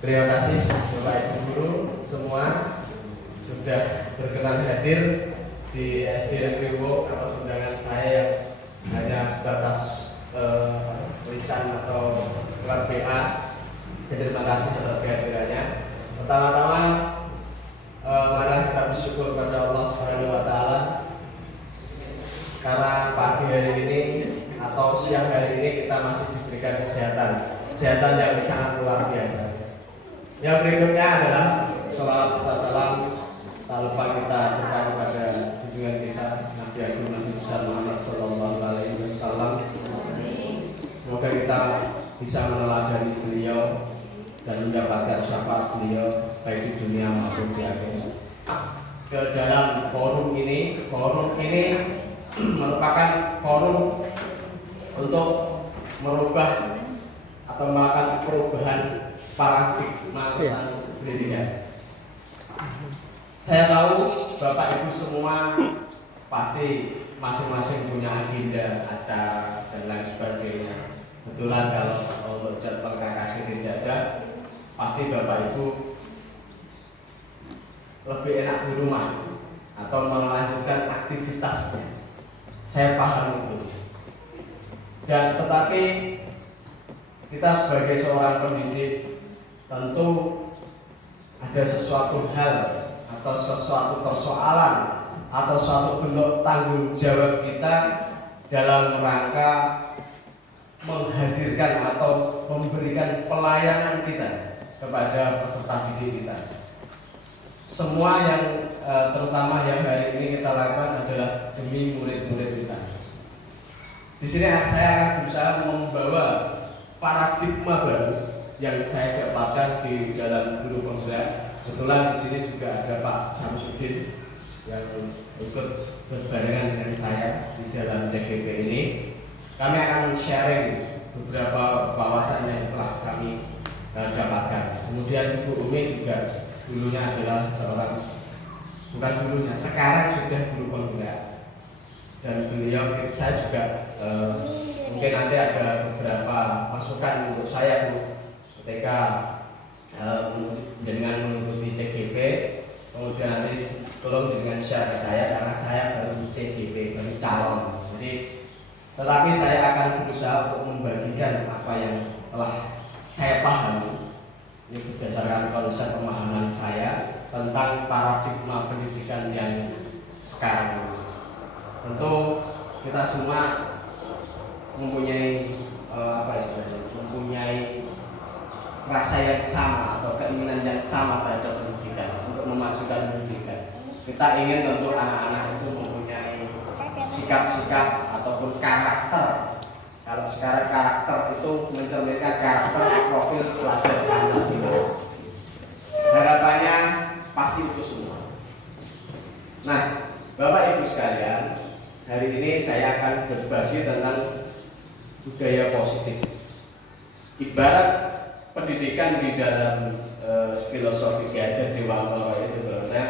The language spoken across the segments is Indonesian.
Terima kasih Bapak Ibu Guru semua sudah berkenan hadir di SD Negeri Wo atas undangan saya yang hanya sebatas tulisan atau gelar BA. Terima kasih atas kehadirannya. Pertama-tama mari kita bersyukur kepada Allah Subhanahu wa taala karena pagi hari ini atau siang hari ini kita masih diberikan kesehatan yang sangat luar biasa. Yang berikutnya adalah sholawat serta salam tak lupa kita aturkan kepada junjungan kita Nabi Agung Nabi besar Muhammad Sallallahu Alaihi Wasallam. Semoga kita bisa meneladani beliau dan mendapatkan syafaat beliau baik di dunia maupun di akhirat. Ke dalam forum ini merupakan forum untuk merubah atau melakukan perubahan paradigma tentang pendidikan. Saya tahu Bapak Ibu semua pasti masing-masing punya agenda, acara dan lain sebagainya. Kebetulan kalau untuk jadwal KKD tidak ada, pasti Bapak Ibu lebih enak di rumah atau melanjutkan aktivitasnya. Saya paham itu. Dan tetapi kita sebagai seorang pendidik tentu ada sesuatu hal atau sesuatu persoalan atau suatu bentuk tanggung jawab kita dalam rangka menghadirkan atau memberikan pelayanan kita kepada peserta didik kita. Semua yang terutama yang hari ini kita lakukan adalah demi murid-murid kita. Di sini saya akan berusaha membawa paradigma baru yang saya dapatkan di dalam guru penggerak. Kebetulan di sini juga ada Pak Samsudin yang ikut berbarengan dengan saya di dalam CGP ini. Kami akan sharing beberapa wawasan yang telah kami dapatkan. Kemudian Ibu Umi juga dulunya adalah bukan dulunya, sekarang sudah guru penggerak. Dan beliau, saya juga mungkin nanti ada beberapa masukan untuk saya Bu, ketika dengan mengikuti CGP. Kemudian nanti tolong dengan share ke saya karena saya baru CGP, baru calon. Jadi, tetapi saya akan berusaha untuk membagikan apa yang telah saya pahami. Ini berdasarkan konsep pemahaman saya tentang paradigma pendidikan yang sekarang ini. Tentu kita semua mempunyai mempunyai rasa yang sama atau keinginan yang sama terhadap pendidikan untuk memajukan pendidikan. Kita ingin tentu anak-anak itu mempunyai sikap-sikap ataupun karakter. Kalau sekarang karakter itu mencerminkan karakter profil pelajar Pancasila. Harapannya pasti itu semua. Nah, Bapak Ibu sekalian, hari ini saya akan berbagi tentang budaya positif. Ibarat pendidikan di dalam filosofi Ki Hajar Dewantara itu bahwasanya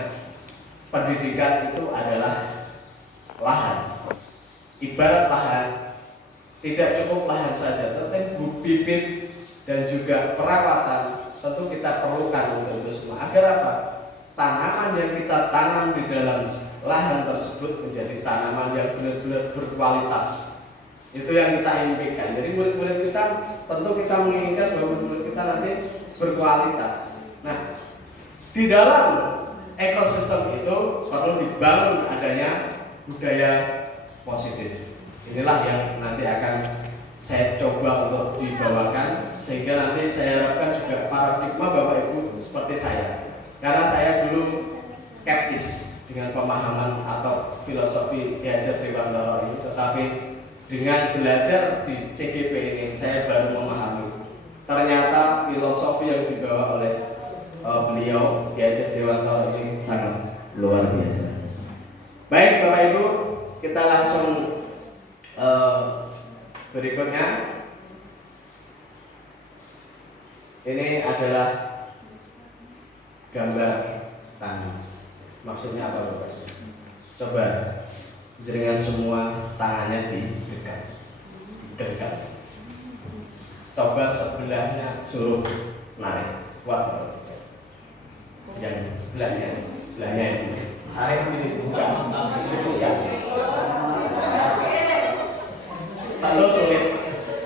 pendidikan itu adalah lahan. Ibarat lahan, tidak cukup lahan saja, tetapi bibit dan juga perawatan tentu kita perlukan untuk itu semua. Agar apa? Tanaman yang kita tanam di dalam lahan tersebut menjadi tanaman yang benar-benar berkualitas. Itu yang kita impikan. Jadi murid-murid kita tentu kita menginginkan bahwa murid kita nanti berkualitas. Nah, di dalam ekosistem itu perlu dibangun adanya budaya positif. Inilah yang nanti akan saya coba untuk dibawakan sehingga nanti saya harapkan juga paradigma Bapak Ibu seperti saya. Karena saya dulu skeptis dengan pemahaman atau filosofi Ki Hajar Dewantara ini, tetapi dengan belajar di CGP ini saya baru memahami ternyata filosofi yang dibawa oleh beliau Ki Hajar Dewantara ini sangat luar biasa. Baik Bapak Ibu, kita langsung berikutnya. Ini adalah gambar tangan. Maksudnya apa Bapak? Coba jenengan semua tangannya didekat. Coba sebelahnya suruh narik. Wah, yang sebelahnya ini. Tarik ini buka.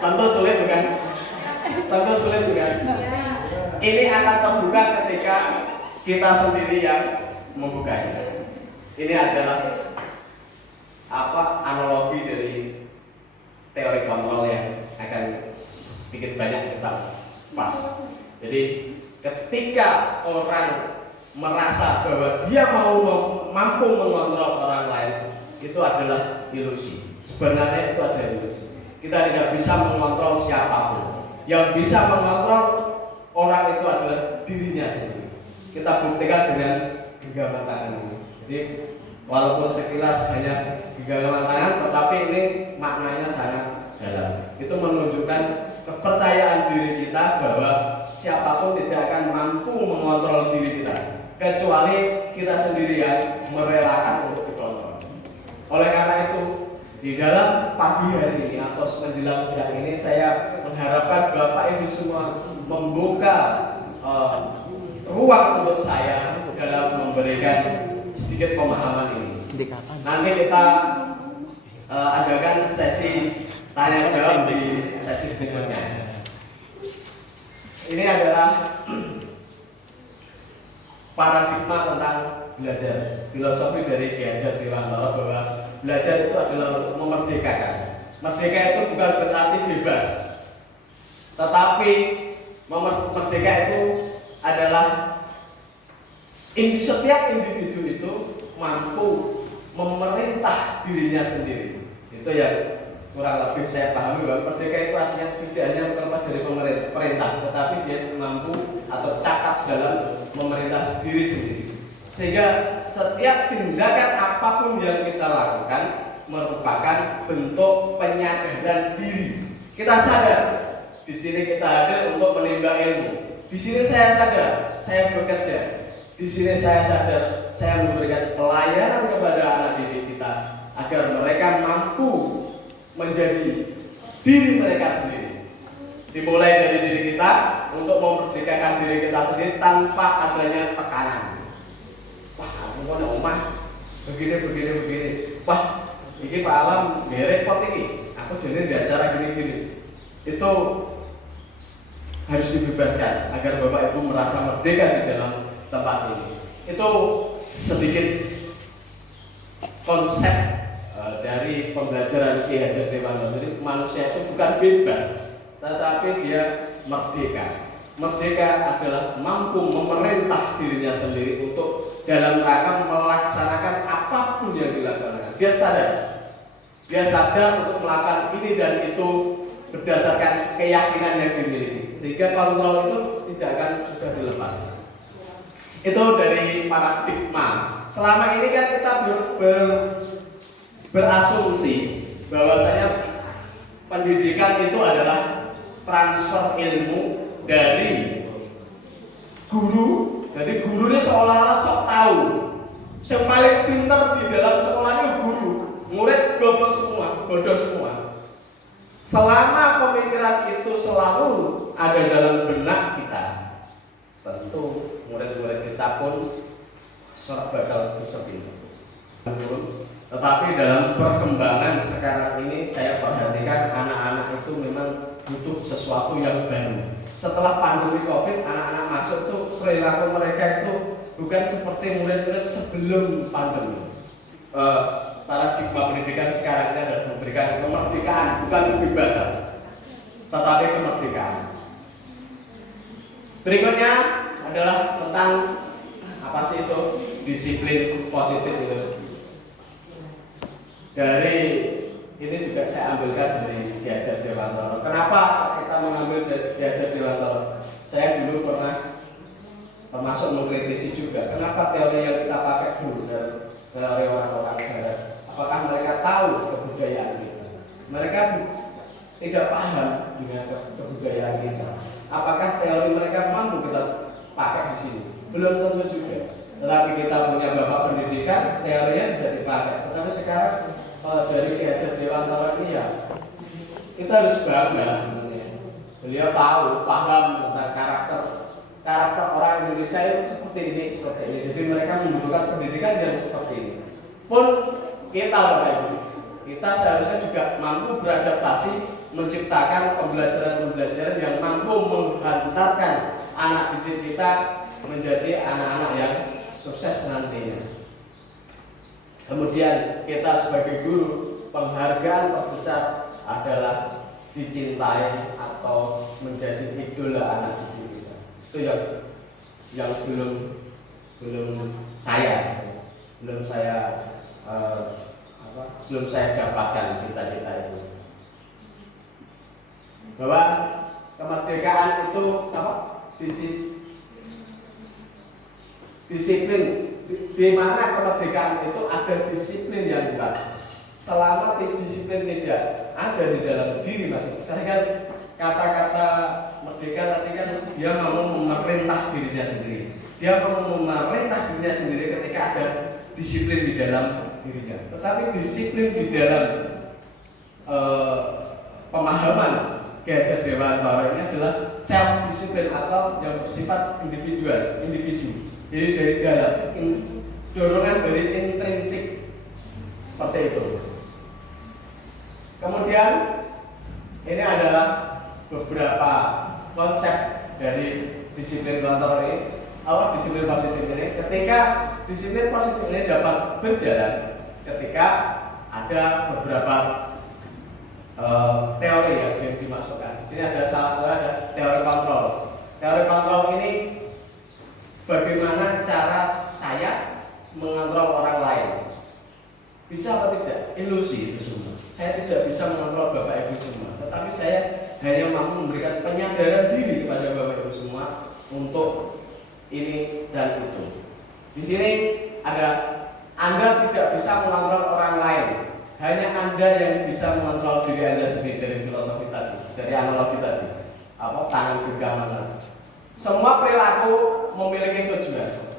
Tentu sulit bukan? Ini akan terbuka ketika kita sendiri yang membukanya. Ini adalah analogi dari teori kontrol yang akan sedikit banyak kita pas. Jadi ketika orang merasa bahwa dia mampu mengontrol orang lain, itu adalah ilusi. Sebenarnya itu adalah ilusi. Kita tidak bisa mengontrol siapapun. Yang bisa mengontrol orang itu adalah dirinya sendiri. Kita buktikan dengan genggaman tangan ini. Jadi walaupun sekilas hanya genggaman tangan, tetapi ini maknanya sangat dalam. Itu menunjukkan kepercayaan diri kita bahwa siapapun tidak akan mampu mengontrol diri kita, kecuali kita sendiri yang merelakan untuk dikontrol. Oleh karena itu, di dalam pagi hari ini atau menjelang siang ini, saya mengharapkan Bapak Ibu semua membuka ruang untuk saya dalam memberikan sedikit pemahaman ini. Nanti kita adakan sesi tanya jawab di sesi berikutnya. Ini adalah paradigma tentang belajar. Filosofi dari Ki Hajar Dewantara bahwa belajar itu adalah untuk memerdekakan. Merdeka itu bukan berarti bebas, tetapi merdeka itu adalah setiap individu itu mampu memerintah dirinya sendiri. Itu yang kurang lebih saya pahami, bahwa merdeka itu artinya tidak hanya terlepas dari pemerintah, tetapi dia mampu atau cakap dalam memerintah diri sendiri. Sehingga setiap tindakan apapun yang kita lakukan merupakan bentuk penyadaran diri. Kita sadar, di sini kita hadir untuk menimba ilmu. Di sini saya sadar, saya bekerja. Di sini saya sadar, saya memberikan pelayanan kepada anak didik kita agar mereka mampu menjadi diri mereka sendiri. Dimulai dari diri kita untuk memerdekakan diri kita sendiri tanpa adanya tekanan. Wah, aku mau omah begini. Wah, ini Pak Alam repot ini. Aku jadi di acara gini. Itu harus dibebaskan agar Bapak Ibu merasa merdeka di dalam tempat ini. Itu sedikit konsep dari pembelajaran Ki Hajar Dewantara. Jadi manusia itu bukan bebas, tetapi dia merdeka. Merdeka adalah mampu memerintah dirinya sendiri untuk dalam rangka melaksanakan apapun yang dilaksanakan. Dia sadar untuk melakukan ini dan itu berdasarkan keyakinan yang dimiliki, sehingga kontrol itu tidak akan mudah dilepas. Itu dari paradigma. Selama ini kan kita berasumsi bahwasanya pendidikan itu adalah transfer ilmu dari guru. Jadi gurunya seolah-olah sok tahu. Yang paling pintar di dalam sekolahnya guru. Murid goblok semua, bodoh semua. Selama pemikiran itu selalu ada dalam benak kita, tentu murid-murid kita pun bakal bisa pintar. Tetapi dalam perkembangan sekarang ini, saya perhatikan anak-anak itu memang butuh sesuatu yang baru. Setelah pandemi COVID, anak-anak masuk tuh perilaku mereka itu bukan seperti murid-murid sebelum pandemi. Paradigma pendidikan sekarang ini adalah memberikan kemerdekaan, bukan kebebasan, tetapi kemerdekaan. Berikutnya adalah tentang apa sih itu disiplin positif itu. Dari ini juga saya ambilkan dari Ki Hajar Dewantara. Kenapa kita mengambil dari Ki Hajar Dewantara? Saya dulu pernah termasuk mengkritisi juga. Kenapa teori yang kita pakai dulu dari teori orang-orang barat? Apakah mereka tahu kebudayaan kita? Mereka tidak paham dengan kebudayaan kita. Apakah teori mereka mampu kita pakai di sini? Belum tentu juga. Tetapi kita punya bapak pendidikan, teorinya tidak dipakai. Tetapi sekarang dari Ki Hajar Dewantara ini ya kita harus bangga sebenarnya. Beliau tahu, paham tentang karakter karakter orang Indonesia itu seperti ini. Jadi mereka membutuhkan pendidikan yang seperti ini. Pun kita Bapak Ibu, kita seharusnya juga mampu beradaptasi, menciptakan pembelajaran-pembelajaran yang mampu menghantarkan anak didik kita menjadi anak-anak yang sukses nantinya. Kemudian kita sebagai guru, penghargaan terbesar adalah dicintai atau menjadi idola anak didik kita. Itu yang belum saya dapatkan cita-cita itu. Bahwa kemerdekaan itu disiplin, di mana kemerdekaan itu ada disiplin yang kuat. Selama disiplin tidak ada di dalam diri masing-masing. Kan kata-kata merdeka tadi kan dia mau memerintah dirinya sendiri. Dia mau memerintah dirinya sendiri ketika ada disiplin di dalam dirinya. Tetapi disiplin di dalam pemahaman Ki Hajar Dewantara ini adalah self disiplin atau yang bersifat individu. Jadi dari dalam dorongan dari intrinsik seperti itu. Kemudian ini adalah beberapa konsep dari disiplin kontrol ini. Awal disiplin positif ini, ketika disiplin positif ini dapat berjalan ketika ada beberapa teori yang dimasukkan. Di sini ada salah satu ada teori kontrol. Teori kontrol ini bagaimana cara saya mengontrol orang lain. Bisa atau tidak? Ilusi itu semua. Saya tidak bisa mengontrol Bapak Ibu semua, tetapi saya hanya mampu memberikan penyadaran diri kepada Bapak Ibu semua untuk ini dan itu. Di sini ada Anda tidak bisa mengontrol orang lain, hanya Anda yang bisa mengontrol diri Anda sendiri. Dari filosofi tadi, dari analogi tadi, tangan genggaman. Semua perilaku memiliki tujuan.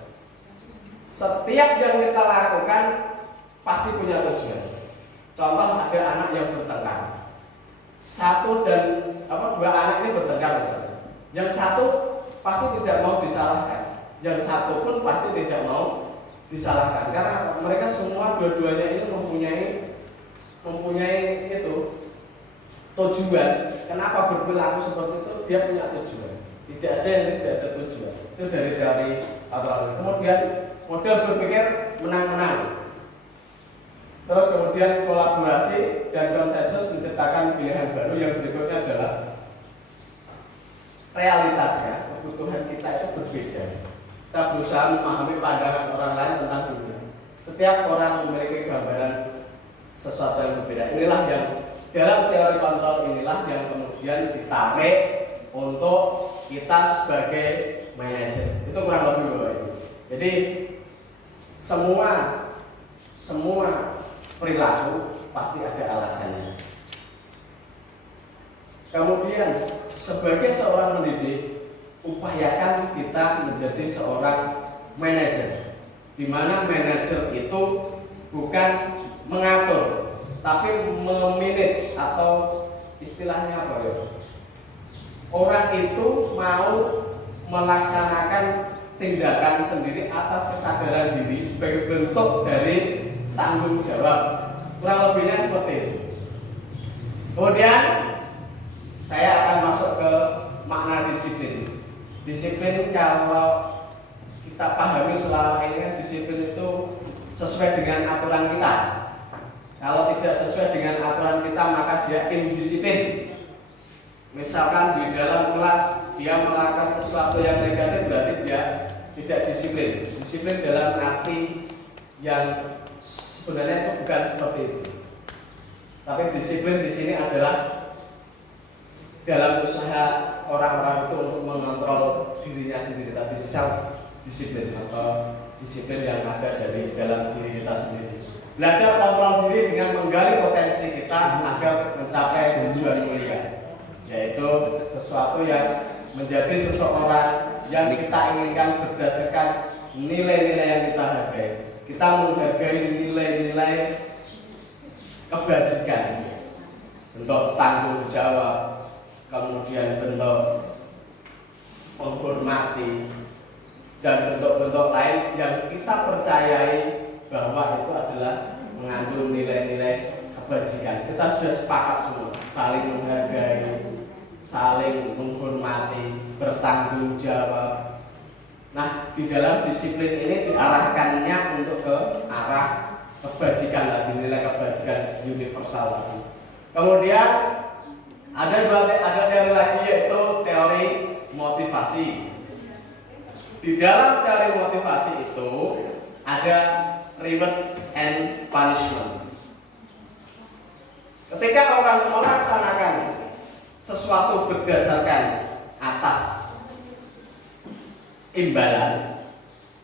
Setiap yang kita lakukan pasti punya tujuan. Contoh ada anak yang bertengkar, dua anak ini bertengkar misalnya. Yang satu pasti tidak mau disalahkan, yang satu pun pasti tidak mau disalahkan karena mereka semua dua-duanya ini mempunyai itu tujuan. Kenapa berperilaku seperti itu? Dia punya tujuan. Tidak ada yang tidak ada tujuan. Itu dari aturan. Kemudian model berpikir menang-menang. Terus kemudian kolaborasi dan konsensus menciptakan pilihan baru. Yang berikutnya adalah realitasnya, kebutuhan kita itu berbeda. Kita berusaha memahami pandangan orang lain tentang dunia. Setiap orang memiliki gambaran sesuatu yang berbeda. Inilah yang dalam teori kontrol inilah yang kemudian ditarik untuk kita sebagai manajer. Itu kurang lebih Bapak Ibu. Jadi semua perilaku pasti ada alasannya. Kemudian sebagai seorang pendidik, upayakan kita menjadi seorang manajer, di mana manajer itu bukan mengatur, tapi memanage atau istilahnya apa ya? Orang itu mau melaksanakan tindakan sendiri atas kesadaran diri sebagai bentuk dari tanggung jawab. Kurang lebihnya seperti itu. Kemudian saya akan masuk ke makna disiplin. Disiplin kalau kita pahami selama ini, disiplin itu sesuai dengan aturan kita. Kalau tidak sesuai dengan aturan kita, maka dia indisiplin. Misalkan di dalam kelas dia melakukan sesuatu yang negatif, berarti dia tidak disiplin. Disiplin dalam arti yang sebenarnya itu bukan seperti itu. Tapi disiplin di sini adalah dalam usaha orang-orang itu untuk mengontrol dirinya sendiri, tadi self disiplin atau disiplin yang ada dari dalam diri kita sendiri. Belajar kontrol diri dengan menggali potensi kita agar mencapai tujuan mulia, yaitu sesuatu yang menjadi seseorang yang kita inginkan berdasarkan nilai-nilai yang kita hargai. Kita menghargai nilai-nilai kebajikan, bentuk tanggung jawab, kemudian bentuk menghormati, kita percayai bahwa itu adalah mengandung nilai-nilai kebajikan. Kita sudah sepakat semua, saling menghargai, saling menghormati, bertanggung jawab. Nah, di dalam disiplin ini diarahkannya untuk ke arah kebajikan lagi, nilai kebajikan universal lagi. Kemudian ada teori lagi, yaitu teori motivasi. Di dalam teori motivasi itu ada reward and punishment. Ketika orang melaksanakan sesuatu berdasarkan atas imbalan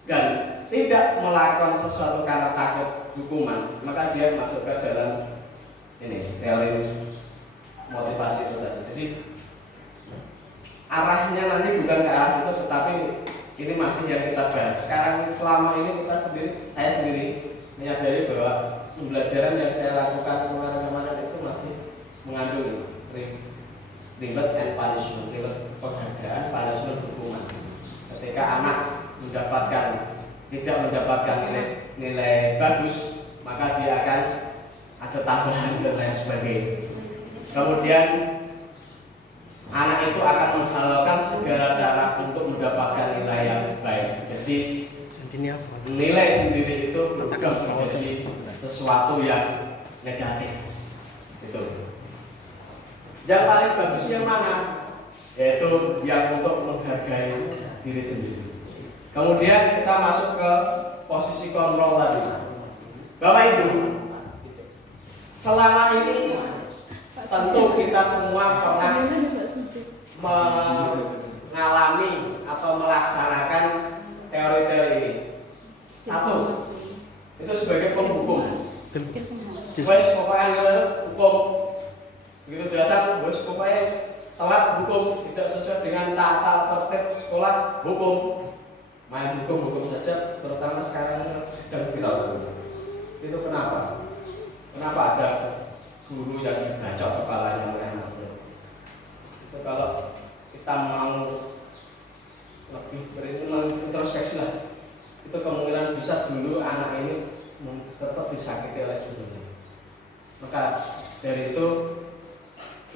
dan tidak melakukan sesuatu karena takut hukuman, maka dia masuk ke dalam ini teori motivasi itu tadi. Jadi arahnya nanti bukan ke arah situ, tetapi ini masih yang kita bahas. Sekarang selama ini saya sendiri menyadari bahwa pembelajaran yang saya lakukan kemarin-kemarin itu masih mengandung reward and punishment, reward penghargaan, punishment hukuman. Ketika anak tidak mendapatkan nilai bagus, maka dia akan ada tambahan dan lain sebagainya. Kemudian anak itu akan menghalalkan segala cara untuk mendapatkan nilai yang baik. Jadi nilai sendiri itu berubah menjadi sesuatu yang negatif. Itu. Yang paling bagus yang mana? Yaitu yang untuk menghargai diri sendiri. Kemudian kita masuk ke posisi kontrol tadi. Bapak Ibu, selama ini tentu kita semua pernah mengalami atau melaksanakan teori-teori ini. Satu, itu sebagai penghukum. Wes pokoknya hukum, begitu datang, wes pokoknya telat hukum, tidak sesuai dengan tata tertib sekolah hukum, main hukum saja. Terutama sekarang sedang viral. Itu kenapa? Kenapa ada guru yang dibacok kepalanya oleh anak? Itu kalau kita mau lebih berintrospeksi lah, itu kemungkinan bisa dulu anak ini tetap disakiti oleh gurunya. Maka dari itu,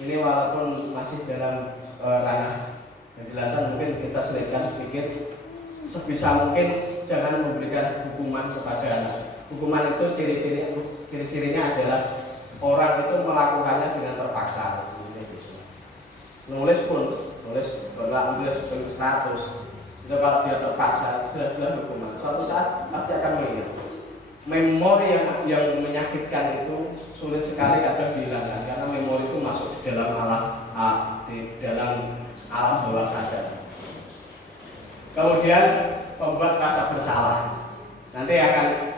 ini walaupun masih dalam ranah penjelasan, mungkin kita selipkan sedikit. Sebisa mungkin jangan memberikan hukuman kepada anak. Hukuman itu ciri-cirinya adalah orang itu melakukannya dengan terpaksa. Nulis berlaku sebagai status. Itu kalau dia terpaksa, jelas-jelas hukuman. Suatu saat pasti akan mengingat. Memori yang menyakitkan itu sulit sekali kadang dihilangkan, karena memori itu masuk di dalam alam bawah sadar. Kemudian membuat rasa bersalah. Nanti akan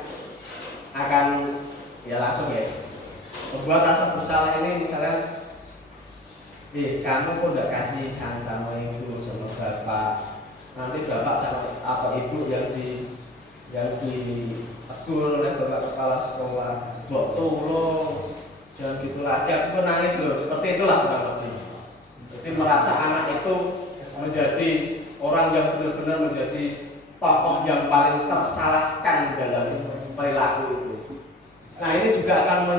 ya langsung ya. Membuat rasa bersalah ini misalnya, kamu kok tidak kasihan sama ibu, sama bapak. Nanti bapak sama atau ibu yang ditegur oleh bapak kepala sekolah, mbok tolong, jangan gitu lagi, aku nangis loh. Seperti itulah kurang lebih. Jadi merasa anak itu menjadi orang yang benar-benar menjadi tokoh yang paling tersalahkan dalam perilaku itu. Nah, ini juga akan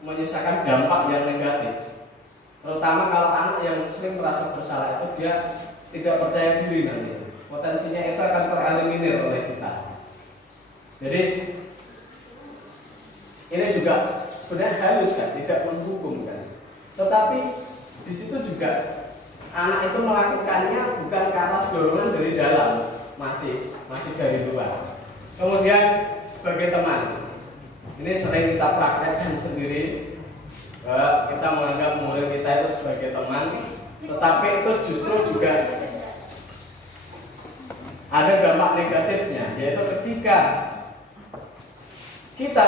menyisakan dampak yang negatif. Terutama kalau anak yang sering merasa bersalah itu dia tidak percaya diri nanti. Potensinya itu akan tereliminir oleh kita. Jadi ini juga sebenarnya halus kan, tidak menghukum kan. Tetapi di situ juga anak itu melakukannya bukan karena dorongan dari dalam, masih dari luar. Kemudian sebagai teman, ini sering kita praktekkan sendiri. Kita menganggap murid kita itu sebagai teman, tetapi itu justru juga ada dampak negatifnya, yaitu ketika kita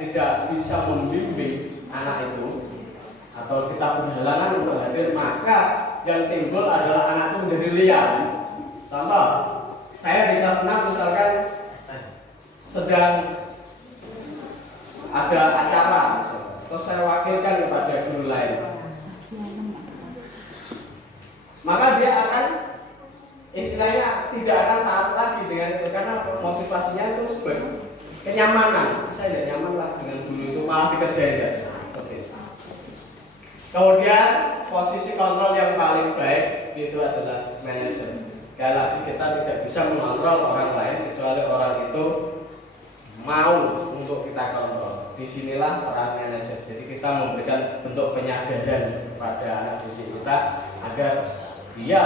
tidak bisa membimbing anak itu, atau kita berhalangan untuk hadir, maka yang timbul adalah anak itu menjadi liar. Contoh, saya di kelas 6 misalkan sedang ada acara, terus saya wakilkan kepada guru lain, maka dia akan istilahnya tidak akan taat lagi dengan itu karena motivasinya itu sebagai kenyamanan. Saya tidak nyaman lah dengan guru itu, malah dikerjain ya. Kemudian posisi kontrol yang paling baik itu adalah manajer. Sekali lagi kita tidak bisa mengontrol orang lain kecuali orang itu mau untuk kita kontrol. Disinilah orang manajer. Jadi kita memberikan bentuk penyadaran kepada anak didik kita agar dia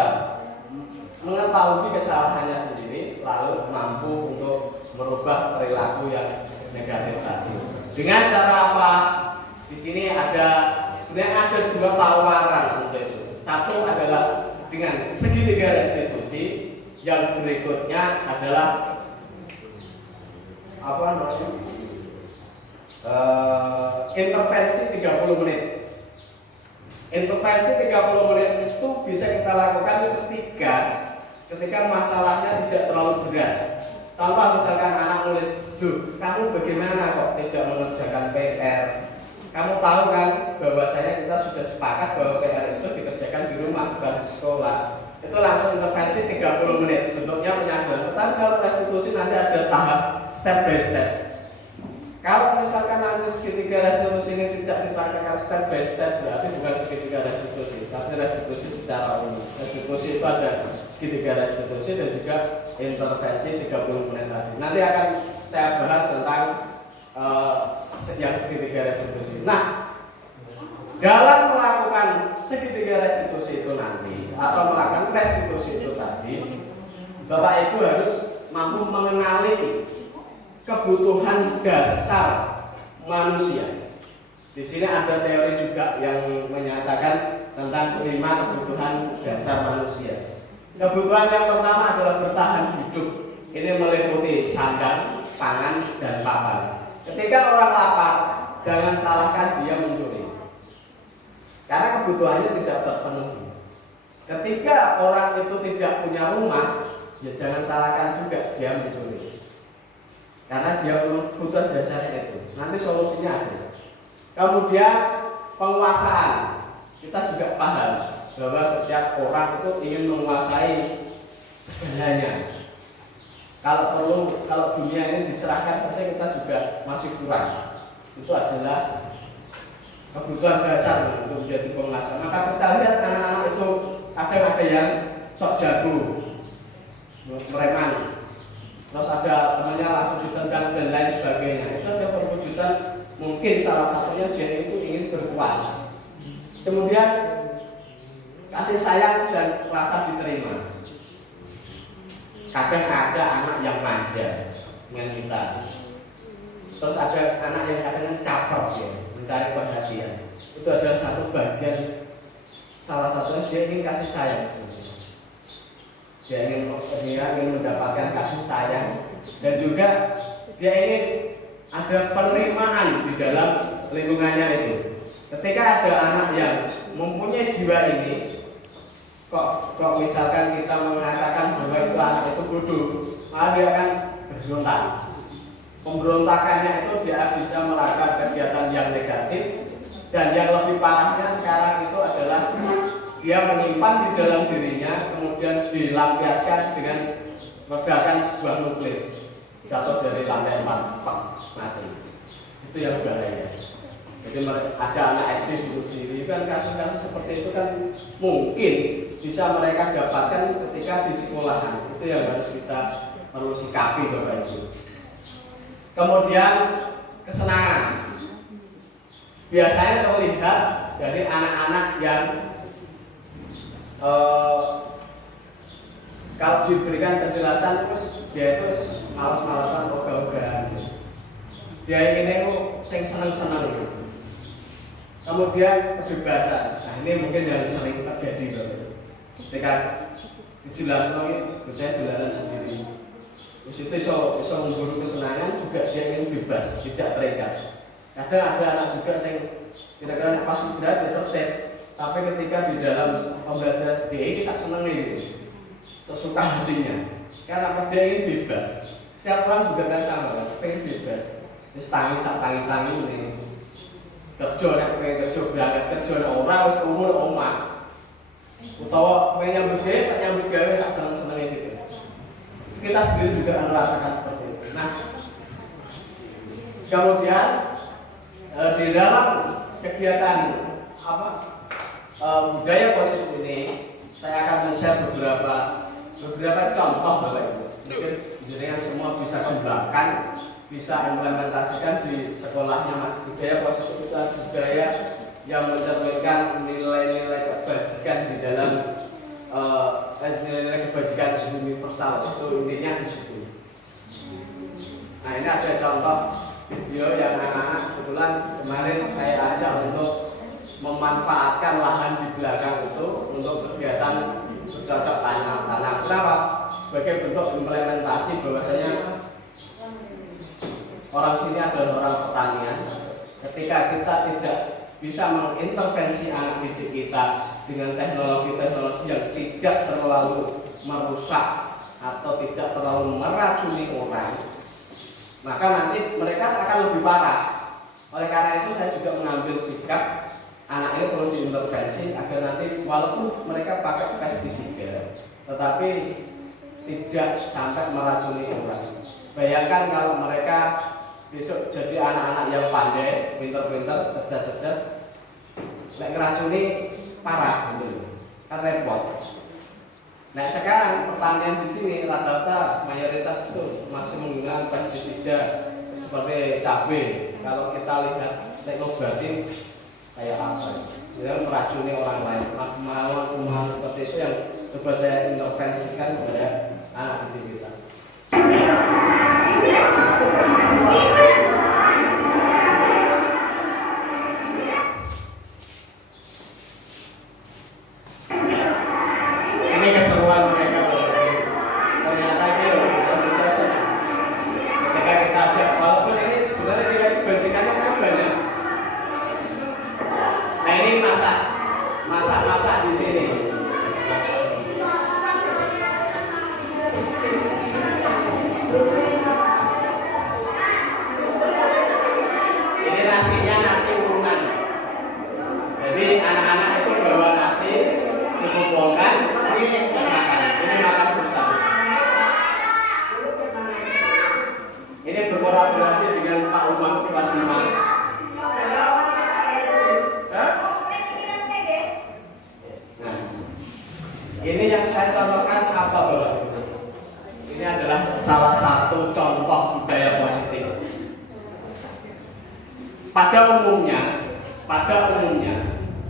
mengetahui kesalahannya sendiri, lalu mampu untuk merubah perilaku yang negatif tadi. Dengan cara apa? Di sini sebenarnya ada dua tawaran untuk itu. Satu adalah dengan segitiga restitusi, yang berikutnya adalah intervensi 30 menit. Intervensi 30 menit itu bisa kita lakukan ketika masalahnya tidak terlalu berat. Contoh misalkan anak nulis, "Duh, kamu bagaimana kok tidak mengerjakan PR? Kamu tahu kan bahwasanya kita sudah sepakat bahwa PR itu dikerjakan di rumah bukan di sekolah." Itu langsung intervensi 30 menit, bentuknya penyadaraan. Tetapi kalau restitusi nanti ada tahap step by step. Kalau misalkan nanti segitiga restitusi ini tidak dipraktekkan step by step, berarti bukan segitiga restitusi, tapi restitusi secara umum. Restitusi itu ada segitiga restitusi dan juga intervensi 30 menit tadi. Nanti akan saya bahas tentang yang segitiga restitusi. Nah, dalam melakukan segitiga restitusi itu nanti atau melakukan restitusi itu tadi, Bapak Ibu harus mampu mengenali kebutuhan dasar manusia. Di sini ada teori juga yang menyatakan tentang 5 kebutuhan dasar manusia. Kebutuhan yang pertama adalah bertahan hidup. Ini meliputi sandang, pangan, dan papan. Ketika orang lapar, jangan salahkan dia mencuri, karena kebutuhannya tidak terpenuhi. Ketika orang itu tidak punya rumah, ya jangan salahkan juga dia mencuri, karena dia kebutuhan dasarnya itu. Nanti solusinya ada. Kemudian penguasaan, kita juga paham bahwa setiap orang itu ingin menguasai segalanya. Kalau dunia ini diserahkan saja kita juga masih kurang. Itu adalah kebutuhan dasar untuk menjadi penguasa. Maka kita lihat anak-anak itu ada yang sok jago, preman, terus ada temannya langsung ditendang dan lain sebagainya. Itu ada perwujudan, mungkin salah satunya dia itu ingin berkuasa. Kemudian kasih sayang dan rasa diterima. Kadang ada anak yang manja dengan kita, terus ada anak yang kadang caper ya, mencari perhatian. Itu adalah satu bagian, salah satunya dia ingin kasih sayang sebenarnya. Dia ingin mendapatkan kasih sayang, dan juga dia ingin ada penerimaan di dalam lingkungannya itu. Ketika ada anak yang mempunyai jiwa ini, kok misalkan kita mengatakan bahwa itu anak itu bodoh, malah dia akan berontak. Pemberontakannya itu dia bisa melakukan kegiatan yang negatif, dan yang lebih parahnya sekarang itu adalah dia menyimpan di dalam dirinya, kemudian dilampiaskan dengan ledakan sebuah nuklir, jatuh dari lantai 4, mati. Itu yang bahaya. Jadi ada anak SD bunuh diri, kan kasus-kasus seperti itu kan mungkin bisa mereka dapatkan ketika di sekolahan. Itu yang harus kita perlu sikapi Bapak Ibu. Kemudian kesenangan, biasanya terlihat dari anak-anak yang kalau diberikan penjelasan terus dia itu malas-malasan, ogah-ogahan. Dia ingin sing seneng-seneng gitu. Kemudian kebebasan. Nah, ini mungkin yang sering terjadi Bapak. Ketika dijelaskan bocah dolanan sendiri, terus itu bisa memburu kesenangan, juga dia ingin bebas, tidak terikat. Kadang ada anak juga yang kira-kira pas istirahat dia tertib, tapi ketika di dalam pembelajaran dia ini sangat senang gitu, sesuka hatinya, karena dia ingin bebas. Setiap orang juga kan sama, kan, pengen bebas. Terus tangi ini. Kerja nek pengen kerja berangkat kerja nek ora wis umur omah. Utawa pengen nyambut gawe sak nyambut gawe sak seneng-senenge gitu. kita sendiri juga merasakan seperti itu. Nah, kemudian di dalam kegiatan budaya positif ini, saya akan men-share beberapa contoh Bapak Ibu. Mungkin jenengan semua bisa kembangkan, bisa implementasikan di sekolahnya Mas. Budaya positif itu budaya yang mencerminkan nilai-nilai kebajikan di dalam nilai-nilai kebajikan universal, itu intinya di situ. Nah, ini ada contoh video yang anak-anak kebetulan kemarin saya ajak untuk memanfaatkan lahan di belakang itu untuk kegiatan bercocok tanam. Kenapa? Sebagai bentuk implementasi bahwasanya orang sini adalah orang pertanian. Ketika kita tidak bisa mengintervensi anak didik kita dengan teknologi-teknologi yang tidak terlalu merusak atau tidak terlalu meracuni orang, maka nanti mereka akan lebih parah. Oleh karena itu saya juga mengambil sikap anak ini perlu diintervensi agar nanti walaupun mereka pakai pestisida, tetapi tidak sampai meracuni orang. Bayangkan kalau mereka besok jadi anak-anak yang pandai, pintar-pintar, cerdas-cerdas, lek ngeracuni parah gitu, kan repot. Nah sekarang pertanian di sini rata-rata mayoritas itu masih menggunakan pestisida seperti cabai. Kalau kita lihat teknobatin kayak apa, ya meracuni orang lain. Pemahaman seperti itu yang coba saya intervensikan kepada anak didik kita. Ini keseruan mereka, ternyata ini bocah-bocah senang. Ketika kita ajak, walaupun ini sebenarnya tidak kebajikannya kan banyak. Nah ini masak di sini. Ini nasinya nasi urunan. Jadi anak-anak itu bawa nasi, dikumpulkan, terus makan. Ini makan bersama. Ini berkolaborasi dengan Pak Umar kelas 5. Nah, ini yang saya contohkan apa Bapak? Ini adalah salah satu contoh budaya positif. Pada umumnya,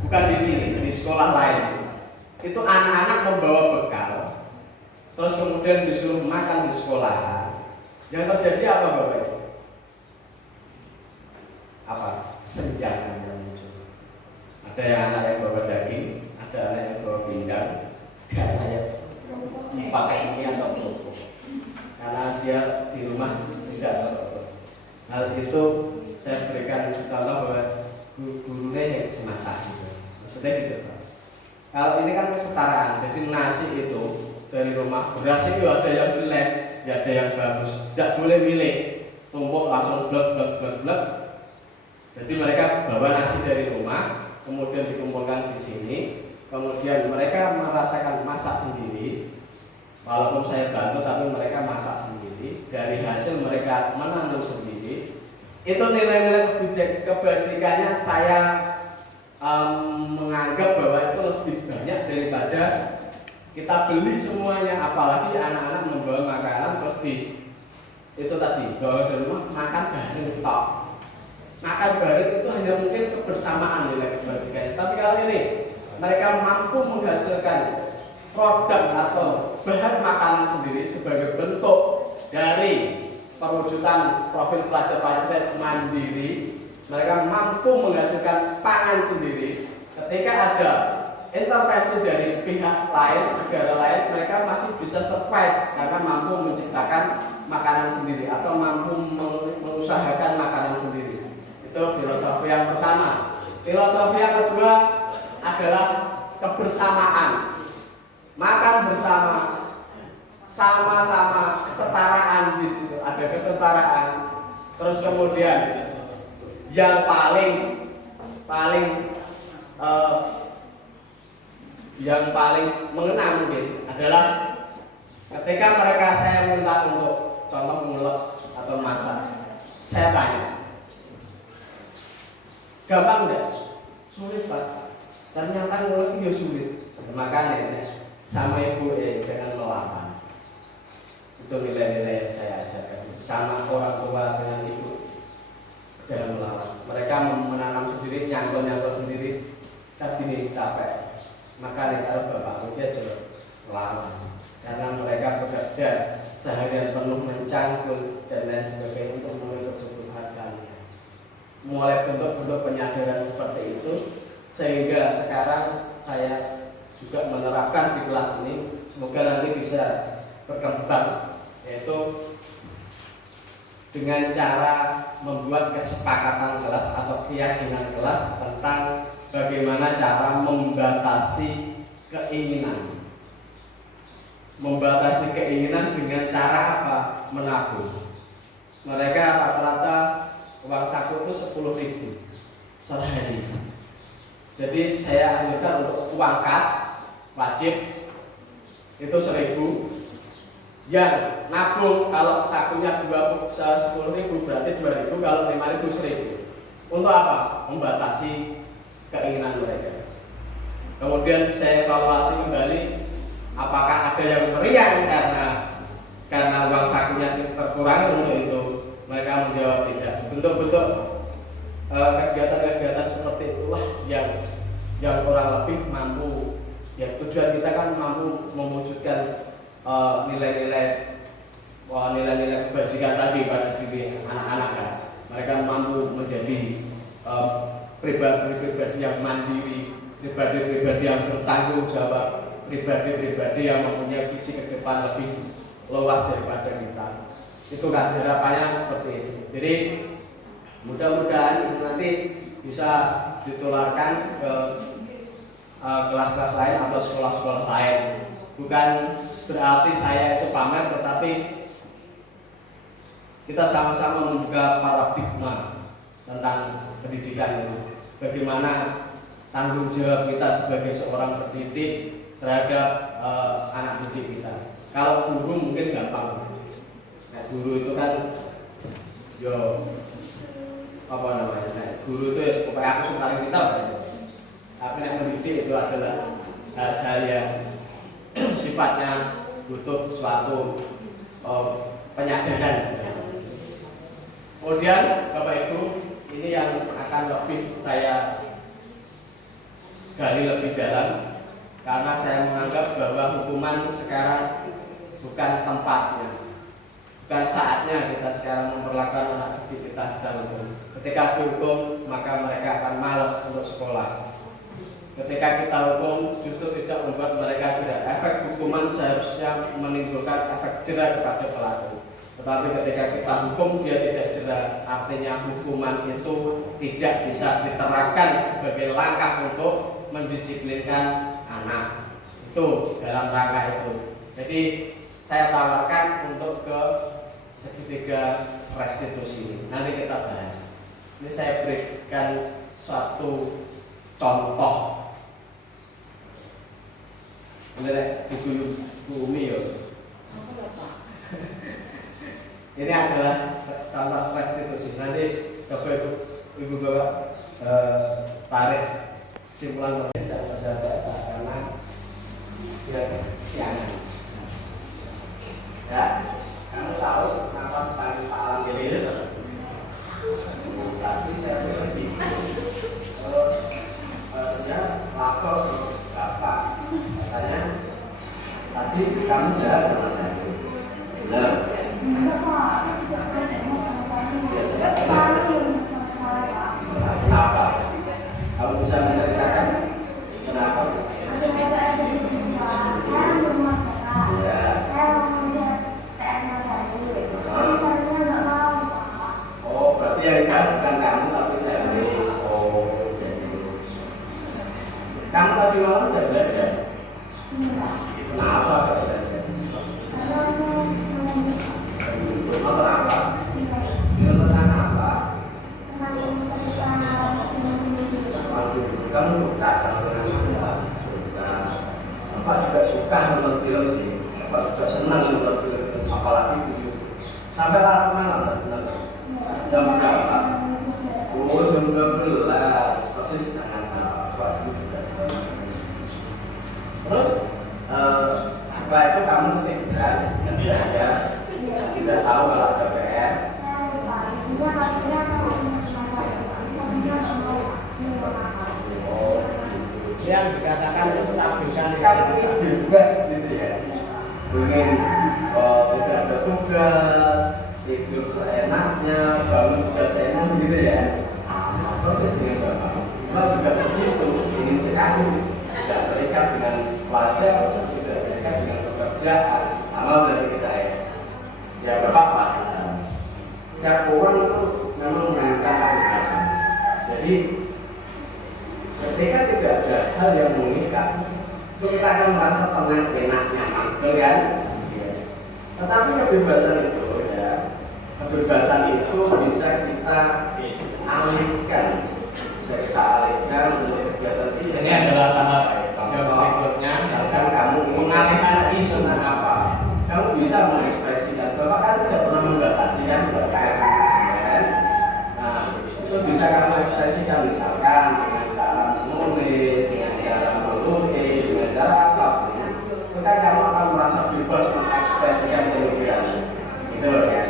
bukan di sini, di sekolah lain, itu anak-anak membawa bekal, terus kemudian disuruh makan di sekolah. Yang terjadi apa Bapak? Apa? Senjangan yang muncul. Ada yang anak yang bawa daging, ada anak yang bawa pindang, ada anak yang pakai mie atau kerupuk. Karena dia di rumah tidak terurus. Hal itu saya berikan contoh bahwa gurunya yang semasak gitu. Maksudnya gitu. Kalau ini kan kesetaraan, jadi nasi itu dari rumah, beras itu ada yang jelek, ada yang bagus, tidak boleh milih, tumpuk langsung blek. Jadi mereka bawa nasi dari rumah, kemudian dikumpulkan di sini, kemudian mereka merasakan masak sendiri. Walaupun saya bantu, tapi mereka masak sendiri. Dari hasil mereka menanam sendiri. Itu nilai-nilai kebajikannya saya menganggap bahwa itu lebih banyak daripada kita beli semuanya. Apalagi anak-anak membawa makanan terus itu tadi bawa dari rumah makan bareng tok. Makan bareng itu hanya mungkin kebersamaan nilai kebajikannya. Tapi kalau ini mereka mampu menghasilkan produk atau bahan makanan sendiri sebagai bentuk dari perwujudan profil pelajar mandiri. Mereka mampu menghasilkan pangan sendiri. Ketika ada intervensi dari pihak lain, negara lain, mereka masih bisa survive karena mampu menciptakan makanan sendiri atau mampu mengusahakan makanan sendiri. Itu filosofi yang pertama. Filosofi yang kedua adalah kebersamaan. Makan bersama, sama-sama, kesetaraan di situ, ada kesetaraan. Terus kemudian yang paling mengena mungkin adalah Ketika mereka saya minta untuk contoh ngulek atau masak, saya tanya, gampang enggak? Sulit Pak. Ternyata ngulek itu sulit. Makanya sama ibu jangan melawan. Itu nilai-nilai yang saya ajarkan. Sama orang tua dengan ibu jangan melawan. Mereka menanam sendiri, nyangkul sendiri, tapi ini capek. Maka kalau bapak dia juga melawan. Karena mereka bekerja seharian penuh mencangkul dan lain sebagainya untuk memenuhi kebutuhan kalian. Mulai bentuk-bentuk penyadaran seperti itu, sehingga sekarang saya juga menerapkan di kelas ini. Semoga nanti bisa berkembang, yaitu dengan cara membuat kesepakatan kelas atau keyakinan kelas tentang bagaimana cara membatasi keinginan. Membatasi keinginan dengan cara apa? Menabung. Mereka rata-rata uang saku itu 10.000 sehari. Jadi saya anjurkan untuk uang kas wajib itu 1.000. Yang nabung kalau sakunya 10.000 berarti 2.000, kalau 5.000 1.000. Untuk apa? Membatasi keinginan mereka. Kemudian saya evaluasi kembali. Apakah ada yang meriang karena uang sakunya terkurangi untuk itu? Mereka menjawab tidak. Bentuk-bentuk kegiatan-kegiatan seperti itulah yang kurang lebih mampu. Ya, tujuan kita kan mampu mewujudkan nilai-nilai kebajikan tadi pada diri anak-anak kan. Mereka mampu menjadi pribadi-pribadi yang mandiri, pribadi-pribadi yang bertanggung jawab, pribadi-pribadi yang mempunyai visi ke depan lebih luas daripada kita. Itu kan harapannya seperti itu. Jadi mudah-mudahan itu nanti bisa ditularkan ke kelas-kelas lain atau sekolah-sekolah lain. Bukan berarti saya itu pamer, tetapi kita sama-sama membuka paradigma tentang pendidikan ini. Bagaimana tanggung jawab kita sebagai seorang pendidik terhadap anak didik kita. Kalau guru mungkin gampang. Nah, guru itu kan guru itu ya supaya aku paling pintar kan. Tapi yang mendidik itu adalah hal yang sifatnya butuh suatu penyadaran. Kemudian Bapak Ibu, ini yang akan lebih saya gali lebih dalam. Karena saya menganggap bahwa hukuman sekarang bukan tempatnya, bukan saatnya kita sekarang memperlakukan anak didik kita hukum. Ketika dihukum, maka mereka akan malas untuk sekolah. Ketika kita hukum, justru tidak membuat mereka jerah. Efek hukuman seharusnya menimbulkan efek jerah kepada pelaku. Tetapi ketika kita hukum dia tidak jerah, artinya hukuman itu tidak bisa diterapkan sebagai langkah untuk mendisiplinkan anak. Itu dalam rangka itu. Jadi saya tawarkan untuk ke segitiga restitusi. Nanti kita bahas. Ini saya berikan suatu contoh. Ini buku Umi ya. Ini adalah contoh restitusi. Nanti coba ibu bapak tarik kesimpulan tidak bisa karena dia kesiangan. Ya, kamu tahu kenapa paling Pak Alam itu? Tapi saya bersih. Dia lapor di bapak. Katanya tadi kamu jalan sama saya. Benar. Kenapa? Kamu bisa menceritakan kenapa? Oh, berarti yang saya bukan kamu tapi saya beri. Oh, jadi kamu tadi malam udah belajar? Kenapa tidak belajar? Kenapa? Tentang apa? Kamu buka sama dengan apa juga suka nonton film sih. Bapak sudah senang nonton film, apalagi di YouTube. Sampai larut malam, benar. Jam berapa? Oh, jam 12. Persis dengan Bapak itu juga senang. Terus apa itu kamu ketinggalan nanti aja tidak tahu kalau ada PR. Oh, yang dikatakan menstabilkan kamu ini bebas gitu ya. Ingin tidak ada tugas, tidur seenaknya, bangun juga seenak gitu ya. Proses dengan Bapak. Cuma juga begitu, ingin sekali tidak terikat dengan pelajar, tidak terikat dengan pekerjaan, sama berarti kita ya. Ya berapa? Setiap orang itu memang membutuhkan aplikasi. Jadi ketika tidak ada hal yang mengikat, itu kita akan merasa tenang, enak, nyaman, betul kan? Tetapi kebebasan itu ya, kebebasan itu bisa kita alihkan, bisa kita alihkan untuk kegiatan kita. Ini adalah tahap yang berikutnya. Misalkan kamu mengalihkan isu apa, kamu bisa mengekspresikan. Bapak kan tidak pernah membatasi kan, nah itu bisa kamu ekspresikan misalkan dengan cara menulis, dengan cara melukis, dengan cara apapun. Maka kamu akan merasa bebas mengekspresikan kemudian. Itu loh ya.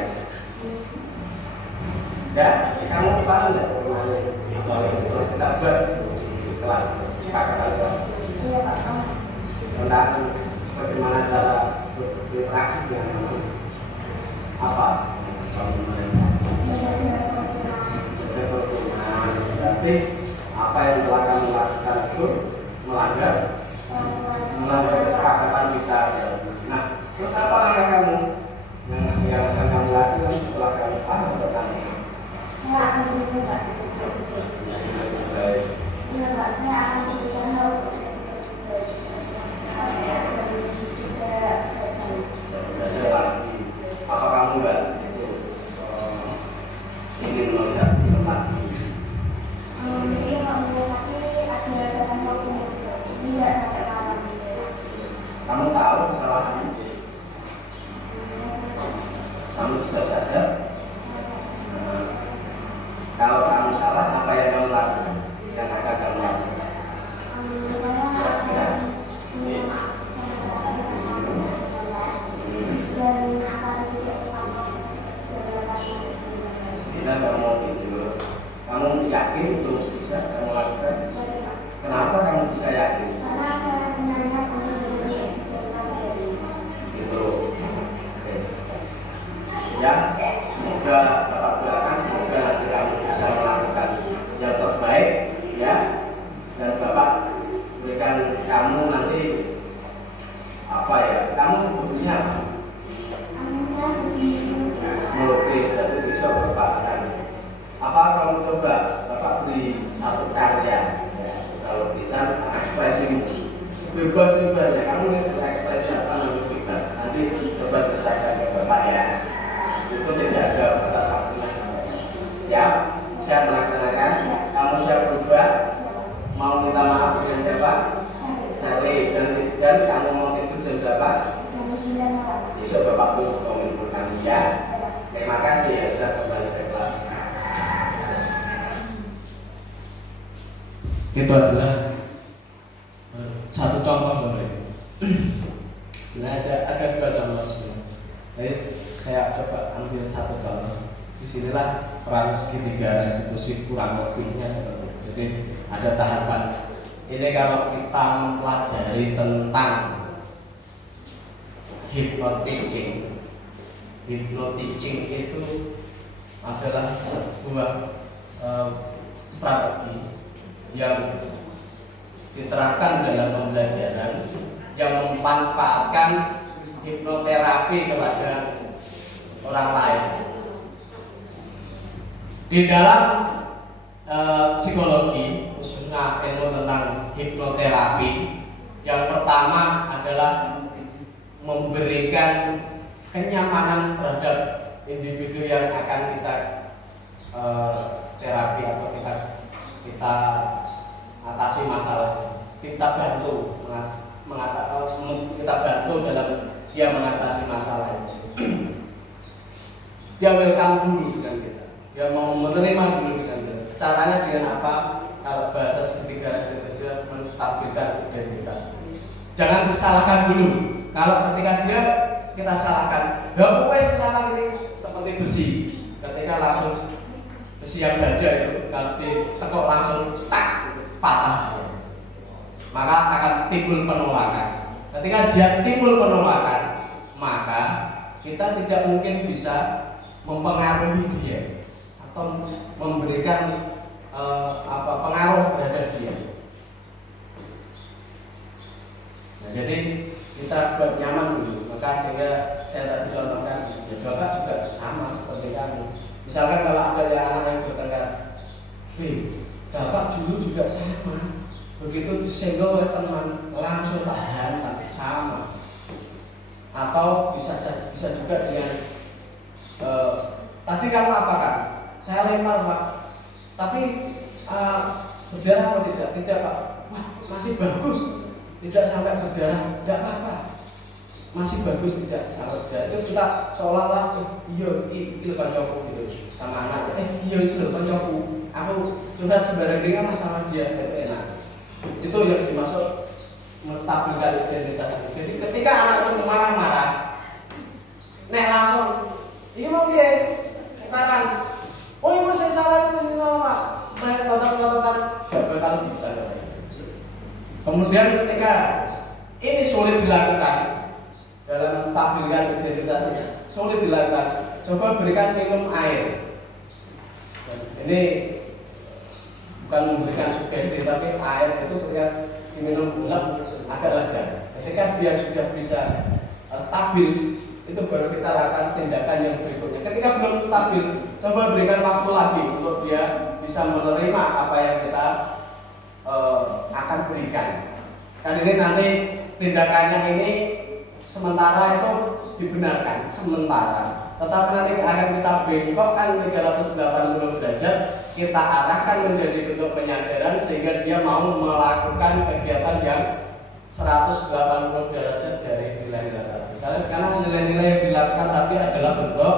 Ya, kamu paham nggak? Kita buat kelas kesepakatan kelas tentang bagaimana cara berinteraksi dengan apa? Berarti apa yang telah kamu lakukan itu melanggar kesepakatan kita. Nah, terus apa langkah kamu yang akan kamu lakukan setelah kamu paham tentang ini? Saya akan berubah. Iya Pak, saya akan berusaha untuk apa kamu nggak ingin melihat tempat ini? Iya Pak, tapi ada dalam waktu tidak sampai malam. Kamu tahu kesalahannya? Kamu sudah sadar? Kalau kamu salah, apa yang kamu lakukan? Yang akan kamu lakukan? Kita kamu mau tidur, kamu yakin itu bisa kamu lakukan? Kenapa kamu bisa yakin? Karena saya sebenarnya itu. Ya, semoga Bapak doakan, semoga nanti kamu bisa melakukan yang terbaik, ya. Dan Bapak berikan kamu nanti apa ya? Kamu butuhnya apa? Melukis, jadi besok Bapak akan apa kamu coba Bapak beri satu karya, ya, kalau bisa ekspresi bebas-bebas ya, kamu itu ekspresi apa yang bebas, nanti coba diserahkan ke Bapak ya, itu tidak ada batas waktunya. Siap melaksanakan, kamu siap berubah, mau minta maaf dengan siapa? Dan kamu mau tidur jam berapa? Besok Bapak pun komentar kami ya. Terima kasih ya sudah kembali ke kelas. Itu adalah satu contoh Bapak. Nah, ada dua contoh sebenarnya. Saya coba ambil satu contoh. Disinilah peran segitiga restitusi kurang lebihnya seperti itu. Jadi ada tahapan. Ini kalau kita mempelajari tentang hypnoteaching itu adalah sebuah strategi yang diterapkan dalam pembelajaran yang memanfaatkan hipnoterapi kepada orang lain. Di dalam psikologi, khususnya ilmu tentang hipnoterapi, yang pertama adalah memberikan kenyamanan terhadap individu yang akan kita terapi atau kita atasi masalah. Kita bantu kita bantu dalam dia mengatasi masalah itu. Dia welcome dulu dengan kita, dia mau menerima dulu dengan kita. Caranya dengan apa? Kalau bahasa segitiga itu menstabilkan identitas. Jangan disalahkan dulu. Kalau ketika kita salahkan, ya wes salah ini seperti besi. Ketika langsung besi yang baja itu kalau ditekuk langsung cetak patah, maka akan timbul penolakan. Ketika dia timbul penolakan, maka kita tidak mungkin bisa mempengaruhi dia atau memberikan pengaruh terhadap dia. Nah, jadi kita buat nyaman dulu. Maka sehingga saya tadi contohkan, ya Bapak juga sama seperti kamu. Misalkan kalau ada yang anak yang bertengkar, Bapak dulu juga sama. Begitu disenggol oleh teman, langsung tahan, sama. Atau bisa juga dengan tadi kamu apa kan? Saya lempar Pak, tapi berdarah atau tidak? Tidak Pak. Wah, masih bagus, tidak sampai berdarah, tidak apa-apa. Masih bagus, tidak sampai berdarah. Itu kita seolah-olah iya ini kancaku gitu sama anak. Iya itu kancaku. Aku curhat sembarang dengan sama dia, itu enak. Itu yang dimaksud menstabilkan identitas. Jadi ketika anak itu marah-marah, langsung ini mau dia sekarang, oh ini saya salah, itu salah Pak. Main kotak-kotakan, gak bakal bisa. Kemudian ketika ini sulit dilakukan dalam menstabilkan identitasnya, sulit dilakukan, coba berikan minum air. Ini bukan memberikan sugesti, tapi air itu ketika diminum gelap agak lega. Ketika dia sudah bisa stabil, itu baru kita lakukan tindakan yang berikutnya. Ketika belum stabil, coba berikan waktu lagi untuk dia bisa menerima apa yang kita akan berikan. Kan ini nanti tindakannya ini sementara itu dibenarkan, sementara. Tetapi nanti akan kita bengkokkan 380 derajat, kita arahkan menjadi bentuk penyadaran sehingga dia mau melakukan kegiatan yang 180 derajat dari nilai-nilai tadi. Karena nilai-nilai yang dilakukan tadi adalah bentuk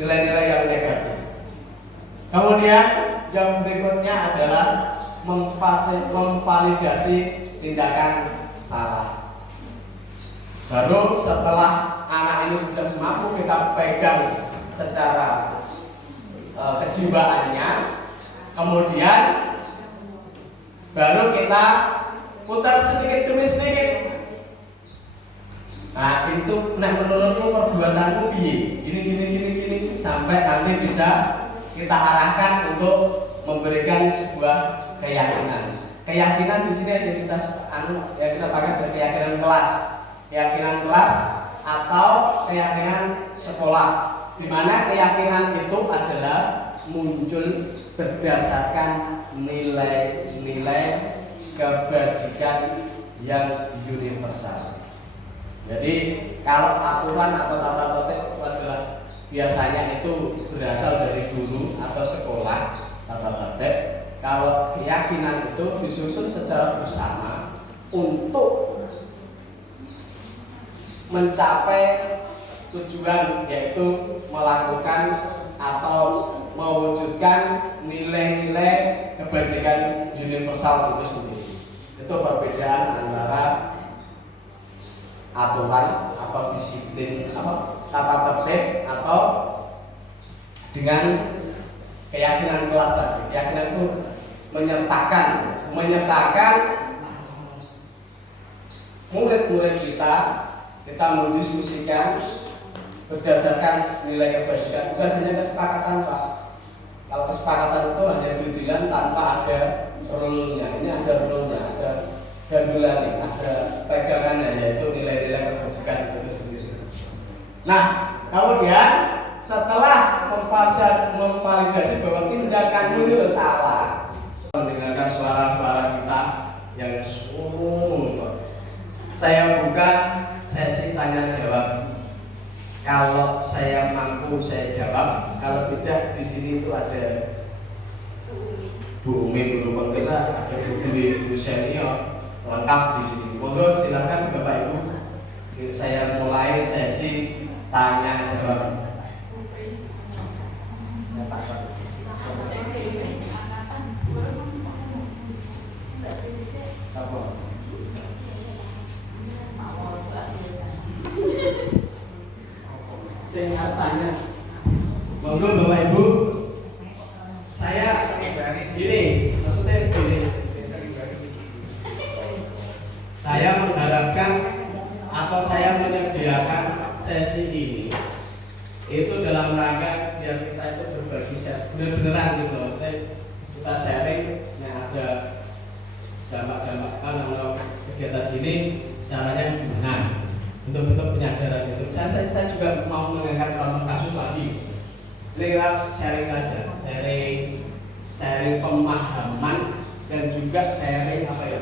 nilai-nilai yang negatif. Kemudian yang berikutnya adalah memvalidasi tindakan salah. Baru setelah anak ini sudah mampu kita pegang secara kejiwaannya, kemudian baru kita putar sedikit demi sedikit. Nah itu menurutmu perbuatanmu gini sampai nanti bisa kita arahkan untuk memberikan sebuah keyakinan. Keyakinan di sini identitas yang kita pakai adalah keyakinan kelas atau keyakinan sekolah, di mana keyakinan itu adalah muncul berdasarkan nilai-nilai kebajikan yang universal. Jadi kalau aturan atau tata tertib adalah biasanya itu berasal dari guru atau sekolah tata tertib. Kalau keyakinan itu disusun secara bersama untuk mencapai tujuan, yaitu melakukan atau mewujudkan nilai-nilai kebajikan universal itu sendiri. Itu perbedaan antara aturan atau disiplin tata tertib atau dengan keyakinan kelas tadi. Keyakinan itu menyertakan murid-murid kita mendiskusikan berdasarkan nilai kebajikan, bukan hanya kesepakatan Pak. Kalau kesepakatan itu hanya deal-dealan tanpa ada rule-nya. Ini ada rule-nya, ada gandulannya, ada pegangannya, yaitu nilai-nilai kebajikan itu sendiri. Nah, kemudian setelah memvalidasi bahwa tindakanmu itu salah, mendengarkan suara-suara kita yang saya buka sesi tanya jawab. Kalau saya mampu saya jawab, kalau tidak di sini itu ada Bu Umi, guru penggerak, ada Bu Dwi, guru senior, lengkap di sini. Monggo silakan Bapak Ibu. Saya mulai sesi tanya jawab. Saya tanya, monggo Bapak Ibu. Saya gini, maksudnya gini. Saya mengharapkan atau saya menyediakan sesi ini itu dalam rangka biar kita itu berbagi benar-beneran gitu loh. Kita sharing yang ada dampak-dampak kalau kegiatan ini caranya gimana, bentuk-bentuk penyadaran itu. Saya juga mau mengangkat contoh kasus lagi. Ini kita sharing saja, sharing pemahaman dan juga sharing apa ya?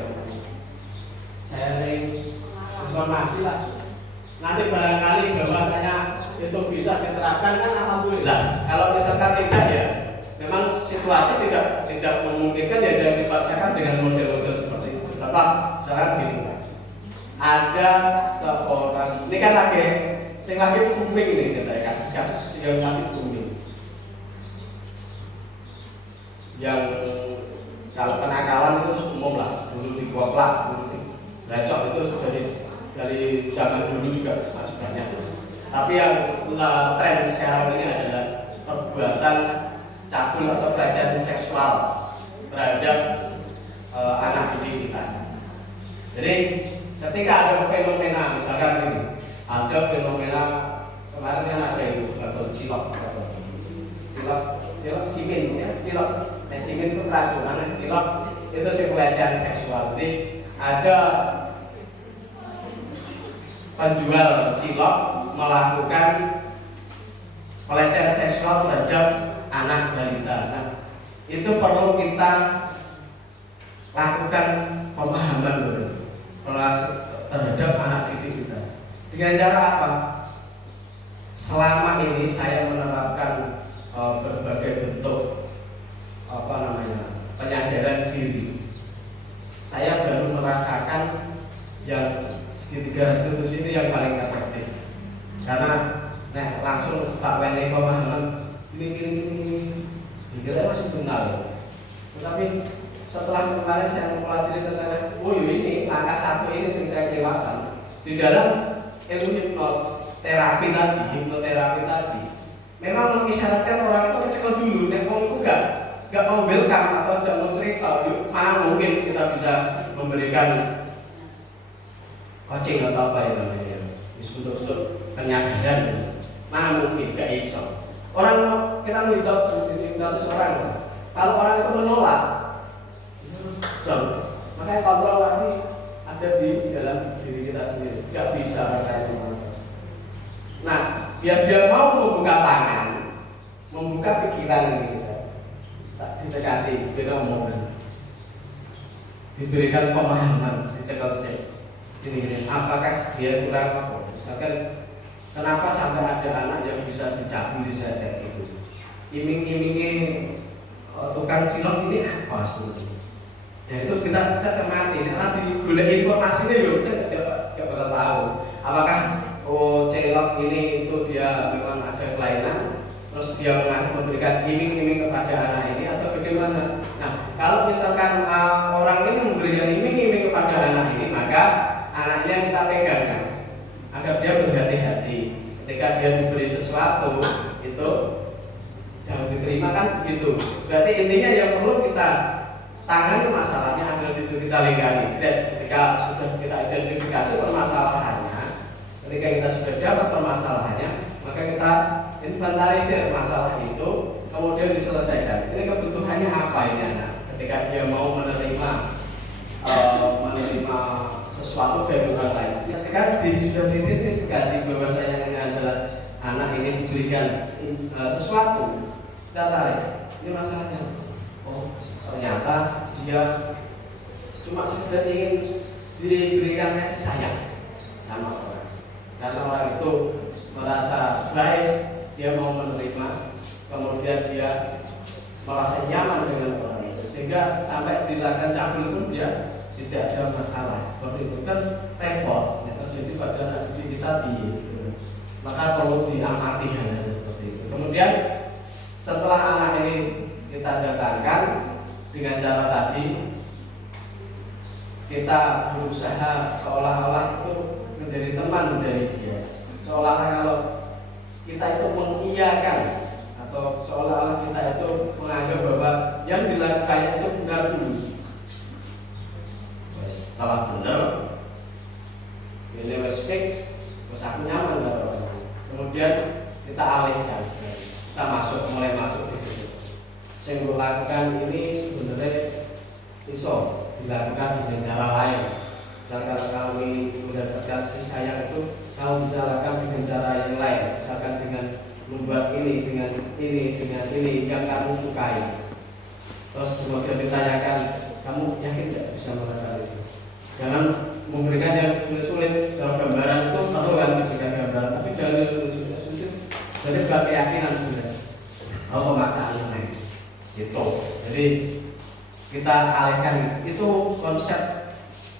Sharing informasi lah. Nanti barangkali bahwasanya itu bisa diterapkan kan alhamdulillah. Kalau misalkan tidak ya, memang situasi tidak memungkinkan ya jangan dipaksakan dengan model-model seperti itu. Contoh, misalkan gini, ada seorang, ini kan lagi booming nih katanya kasus-kasus yang lagi booming. Yang kalau kenakalan itu umum lah, dulu dikoplak, dulu dibacok itu sudah dari zaman dulu juga masih banyak. Tapi yang tren sekarang ini adalah perbuatan cabul atau pelecehan seksual terhadap anak didik kita. Jadi ketika ada fenomena, misalkan ini, ada fenomena kemarin kan ada itu atau cilok cimin ya, cimin itu keracunan, cilok itu si pelecehan seksual. Jadi ada penjual cilok melakukan pelecehan seksual terhadap anak balita. Nah, itu perlu kita lakukan pemahaman dulu terhadap anak didik kita. Dengan cara apa? Selama ini saya menerapkan berbagai bentuk penyadaran diri. Saya baru merasakan yang segitiga institusi ini yang paling efektif. Karena langsung tak wene pemahaman ini dikira masih benar. Tetapi setelah kemarin saya mempelajari tentang ini langkah satu ini yang saya kelewatan di dalam ilmu hipnoterapi tadi memang mengisyaratkan orang itu kecekel dulu, nek wong itu gak mau welcome atau tidak mau cerita, mana mungkin kita bisa memberikan coaching atau apa ya namanya, untuk penyadaran, mana mungkin gak iso. Orang kita minta seorang, kalau orang itu menolak, makanya kontrol lagi ada di dalam diri kita sendiri, gak bisa itu. Nah, biar dia mau membuka tangan, membuka pikiran ini, tak didekati, kita omongan, diberikan pemahaman, dicekel sih. Ini apakah dia kurang apa? Misalkan kenapa sampai ada anak yang bisa dicabuli saya kayak gitu? Iming-imingi tukang cilok ini apa sebetulnya? Ya itu kita cermati. Karena digolek informasinya yuk kita bakal tahu. Apakah cilok ini itu dia memang ada kelainan, terus dia memberikan iming-iming kepada anak ini atau bagaimana? Nah, kalau misalkan orang ini memberikan iming-iming kepada anak ini, maka anaknya kita pegangkan agar dia berhati-hati ketika dia diberi sesuatu itu jangan diterima kan begitu. Berarti intinya yang perlu kita tangani masalahnya adalah disuruh kita lingkapi. Ketika sudah kita identifikasi permasalahannya, ketika kita sudah dapat permasalahannya, maka kita inventarisir masalah itu, kemudian diselesaikan. Ini kebutuhannya apa ini anak? Ketika dia mau menerima sesuatu dari orang lain. Ketika sudah diidentifikasi bahwasanya ini adalah anak ini diberikan sesuatu, kita tarik. Ini masalahnya. Oh, ternyata dia cuma sekedar ingin diberikan kasih sayang sama orang. Karena orang itu merasa baik, dia mau menerima, kemudian dia merasa nyaman dengan orang itu, sehingga sampai dilakukan cabul pun dia tidak ada masalah. Seperti itu kan repot yang terjadi pada anak didik kita gitu. Maka perlu diamati hal seperti itu. Kemudian setelah anak ini kita datangkan dengan cara tadi, kita berusaha seolah-olah itu menjadi teman dari dia, seolah-olah kalau kita itu mengiyakan atau seolah-olah kita itu menganggap bahwa yang dilakukannya itu benar dulu. Setelah benar, ini wes fix, wes aku nyaman lah. Kemudian kita alihkan, kita mulai masuk di situ. Yang lakukan ini sebenarnya iso dilakukan dengan cara lain. Misalkan kalau ini mendapatkan kasih sayang itu, kamu bisa lakukan dengan cara yang lain. Misalkan dengan membuat ini, dengan ini yang kamu sukai. Terus kemudian ditanyakan, kamu yakin tidak bisa melakukan itu? Jangan memberikan yang sulit-sulit. Kalau gambaran itu perlu kan diberikan gambaran, tapi jangan yang sulit-sulit. Jadi bukan keyakinan sebenarnya. Pemaksaan yang lain. Gitu. Jadi kita alihkan itu konsep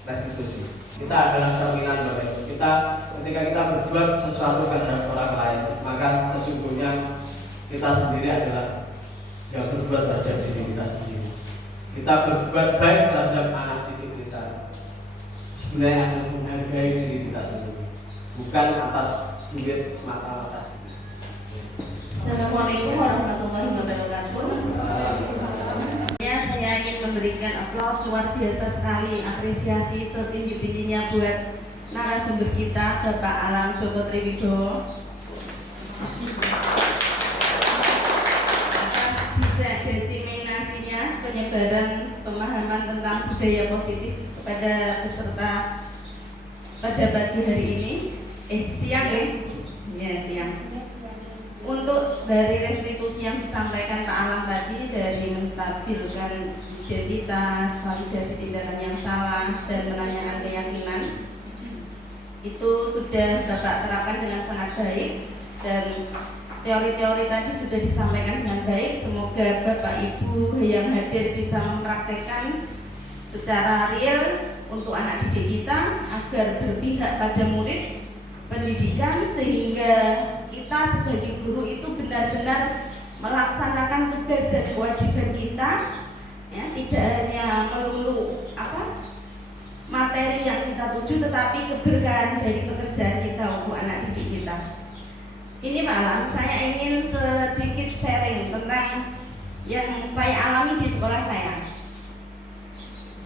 restitusi. Kita adalah cerminan Bapak Ibu. Ketika kita berbuat sesuatu terhadap orang lain, maka sesungguhnya kita sendiri adalah yang berbuat terhadap diri kita sendiri. Kita berbuat baik terhadap anak didik kita, sebenarnya akan menghargai diri kita sendiri, bukan atas duit semata-mata. Assalamualaikum warahmatullahi wabarakatuh. Saya ingin memberikan aplaus luar biasa sekali, apresiasi setinggi-tingginya buat narasumber kita, Bapak Alam Joko Triwidowo, atas diseminasinya penyebaran pemahaman tentang budaya positif kepada peserta pada pagi hari ini. Siang ya siang. Untuk dari restitusi yang disampaikan Pak Alam tadi, dari menstabilkan identitas, validasi tindakan yang salah, dan menanyakan keyakinan, itu sudah Bapak terapkan dengan sangat baik, dan teori-teori tadi sudah disampaikan dengan baik. Semoga Bapak Ibu yang hadir bisa mempraktekkan secara real untuk anak didik kita agar berpihak pada murid pendidikan, sehingga kita sebagai guru itu benar-benar melaksanakan tugas dan kewajiban kita, ya, tidak hanya melulu materi yang kita tuju, tetapi keberkahan dari pekerjaan kita untuk anak didik kita. Ini Pak Alam, saya ingin sedikit sharing tentang yang saya alami di sekolah saya.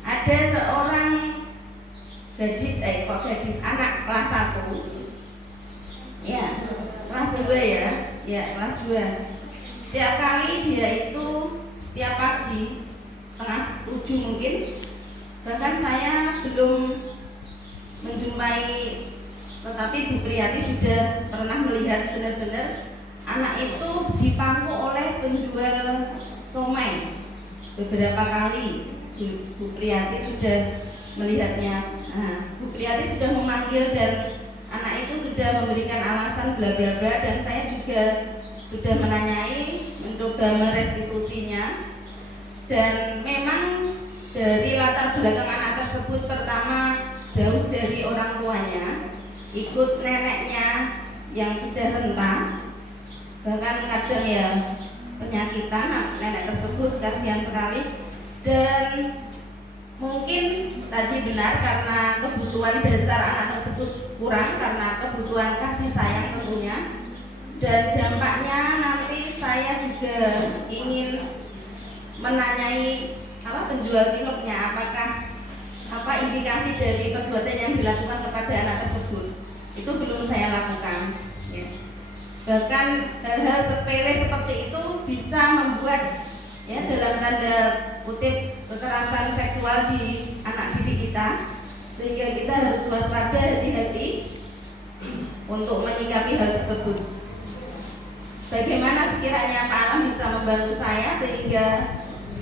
Ada seorang gadis anak kelas 1. Ya, kelas 2 ya kelas 2. Setiap kali dia itu setiap pagi 6:30 mungkin, bahkan saya belum menjumpai, tetapi Bu Priyati sudah pernah melihat benar-benar anak itu dipangku oleh penjual somai beberapa kali. Bu Priyati sudah melihatnya. Bu Priyati sudah memanggil dan anak itu sudah memberikan alasan bla bla bla, dan saya juga sudah menanyai, mencoba merestitusinya. Dan memang dari latar belakang anak tersebut, pertama jauh dari orang tuanya, ikut neneknya yang sudah renta, bahkan kadang ya penyakitan nenek tersebut, kasihan sekali. Dan mungkin tadi benar karena kebutuhan dasar anak tersebut kurang, karena kebutuhan kasih sayang tentunya. Dan dampaknya nanti saya juga ingin menanyai penjual ciloknya, apa indikasi dari perbuatan yang dilakukan kepada anak tersebut. Itu belum saya lakukan, ya. Bahkan hal-hal sepele seperti itu bisa membuat, ya, dalam tanda kutip, kekerasan seksual di anak didik kita, sehingga kita harus waspada, hati-hati untuk menyikapi hal tersebut. Bagaimana sekiranya Pak Alam bisa membantu saya sehingga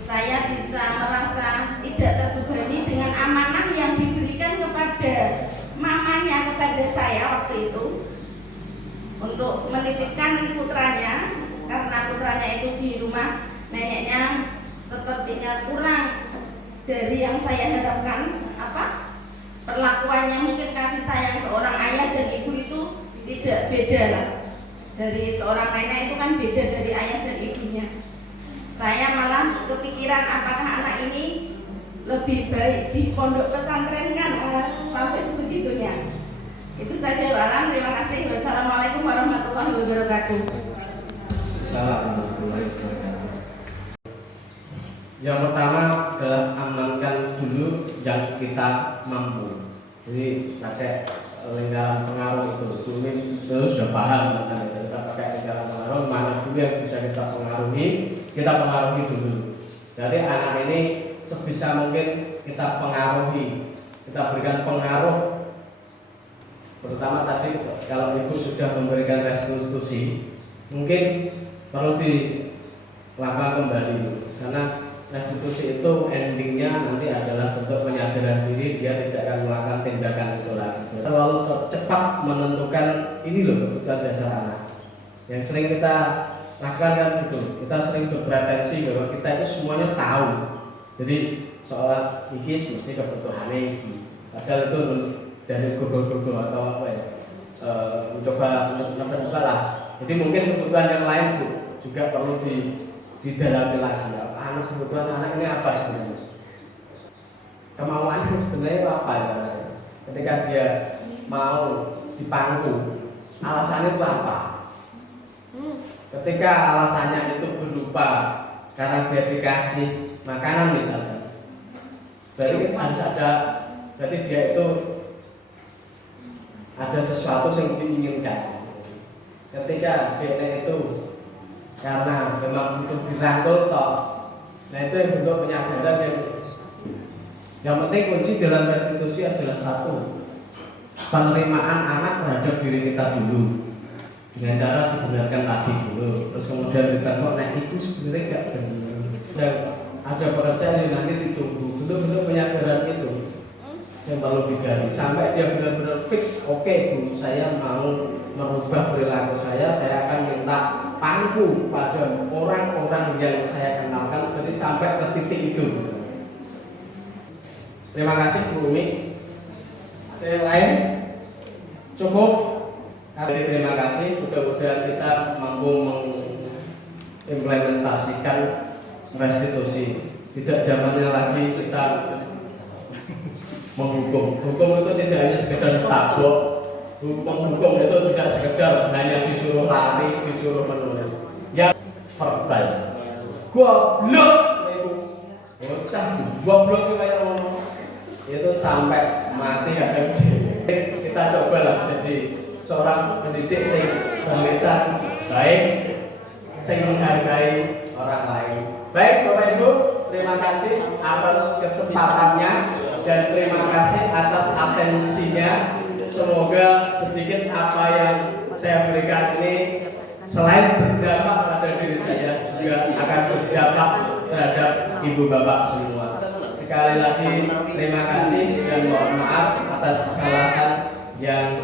saya bisa merasa tidak terbebani dengan amanah yang diberikan kepada mamanya kepada saya waktu itu, untuk menitipkan putranya, karena putranya itu di rumah neneknya sepertinya kurang dari yang saya harapkan, perlakuannya, mungkin kasih sayang seorang ayah dan ibu itu tidak beda lah. Dari seorang nenek itu kan beda dari ayah dan ibunya. Saya malah kepikiran apakah anak ini lebih baik di pondok pesantren kan, sampai sebegitunya. Itu saja Walam, terima kasih. Wassalamualaikum warahmatullahi wabarakatuh. Assalamualaikum warahmatullahi wabarakatuh. Yang pertama adalah amankan dulu yang kita mampu. Jadi pakai lingkaran pengaruh itu sudah paham tentang itu. Kita pakai lingkaran pengaruh, mana dulu yang bisa kita pengaruhi dulu. Jadi anak ini sebisa mungkin kita pengaruhi, kita berikan pengaruh. Terutama tadi kalau ibu sudah memberikan restitusi, mungkin perlu dilakukan kembali, karena restitusi itu endingnya nanti adalah bentuk penyadaran diri, dia tidak akan melakukan tindakan itu lagi. Terlalu cepat menentukan ini loh kebutuhan dasar anak. Yang sering kita lakukan kan itu, kita sering berpretensi bahwa kita itu semuanya tahu. Jadi soal ikis mesti kebutuhannya ini. Padahal itu dari Google atau apa ya, mencoba nebak lah. Jadi mungkin kebutuhan yang lain juga perlu didalami lagi. Anak kebutuhan anak ini apa sebenarnya? Kemauannya sebenarnya apa ya? Ketika dia mau dipangku, alasannya itu apa? Ketika alasannya itu berupa karena dia dikasih makanan misalnya, berarti harus ada, berarti dia itu ada sesuatu yang diinginkan. Ketika dia itu karena memang butuh dirangkul toh, nah itu yang bentuk penyadaran yang penting kunci dalam restitusi adalah satu, penerimaan anak terhadap diri kita dulu dengan cara dibenarkan tadi dulu, terus kemudian kita kok nah itu sebenarnya gak benar, dan ada pekerjaan yang nanti ditunggu, bentuk-bentuk penyadaran itu yang perlu digali sampai dia benar-benar fix. Oke Bu, saya mau merubah perilaku saya akan minta pangku pada orang-orang yang saya kenalkan, jadi sampai ke titik itu. Terima kasih Bu Umi. Ada yang lain? Cukup? Terima kasih. Mudah-mudahan kita mampu mengimplementasikan restitusi. Tidak zamannya lagi kita menghukum. Hukum itu tidak hanya sekedar tabok. Hukum itu tidak sekedar hanya disuruh lari, disuruh menulis. Ya verbal. Goblok, goblok kayak ngomong. Itu sampai mati gak ada uji. Kita cobalah jadi seorang pendidik yang berlisan baik, yang menghargai orang lain. Baik Bapak Ibu, terima kasih atas kesempatannya dan terima kasih atas atensinya. Semoga sedikit apa yang saya berikan ini selain berdampak pada diri saya, juga akan berdampak terhadap ibu bapak semua. Sekali lagi terima kasih dan mohon maaf atas kesalahan yang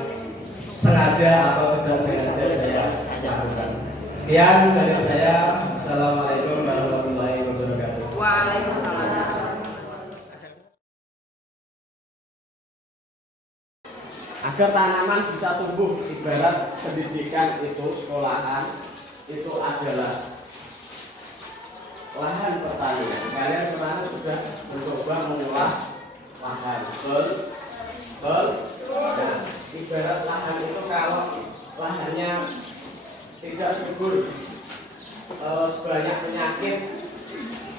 sengaja atau tidak sengaja saya lakukan. Sekian dari saya. Assalamualaikum warahmatullahi wabarakatuh. Waalaikumsalam. Agar tanaman bisa tumbuh, ibarat pendidikan itu, sekolahan itu adalah lahan pertanian. Kalian kemarin sudah mencoba mengolah lahan, betul? Nah, ibarat lahan itu kalau lahannya tidak subur, banyak penyakit,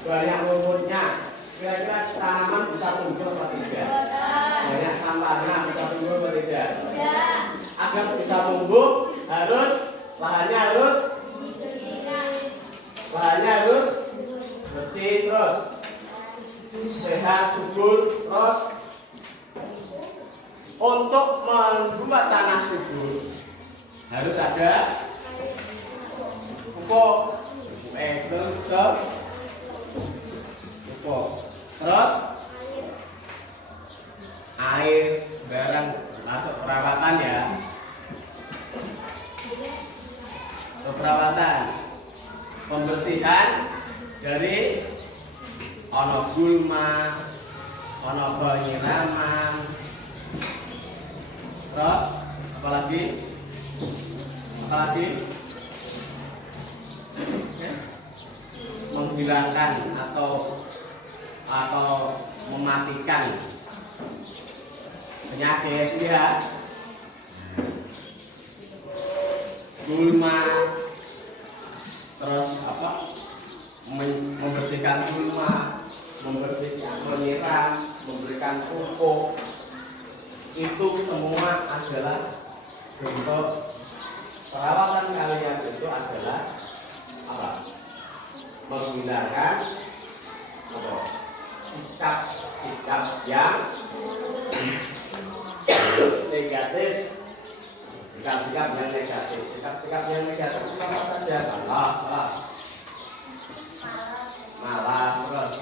banyak rumputnya, kira-kira tanaman bisa tumbuh atau tidak? Banyak sampahnya bisa tumbuh atau tidak? Agar bisa tumbuh lahannya harus bersih, terus sehat, subur. Terus untuk membuat tanah subur harus ada pupuk, terus air, barang masuk perawatan ya, perawatan, pembersihan dari ono gulma, ono penyiraman, terus apalagi menghilangkan atau mematikan penyakit ya, gulma, terus apa, membersihkan gulma, membersihkan penyiram, memberikan pupuk, itu semua adalah bentuk perawatan kalian. Itu adalah apa? Menghindarkan apa? Sikap-sikap yang negatif. Sikap-sikap yang negatif. Sikap-sikap yang negatif itu apa saja? Malas, terus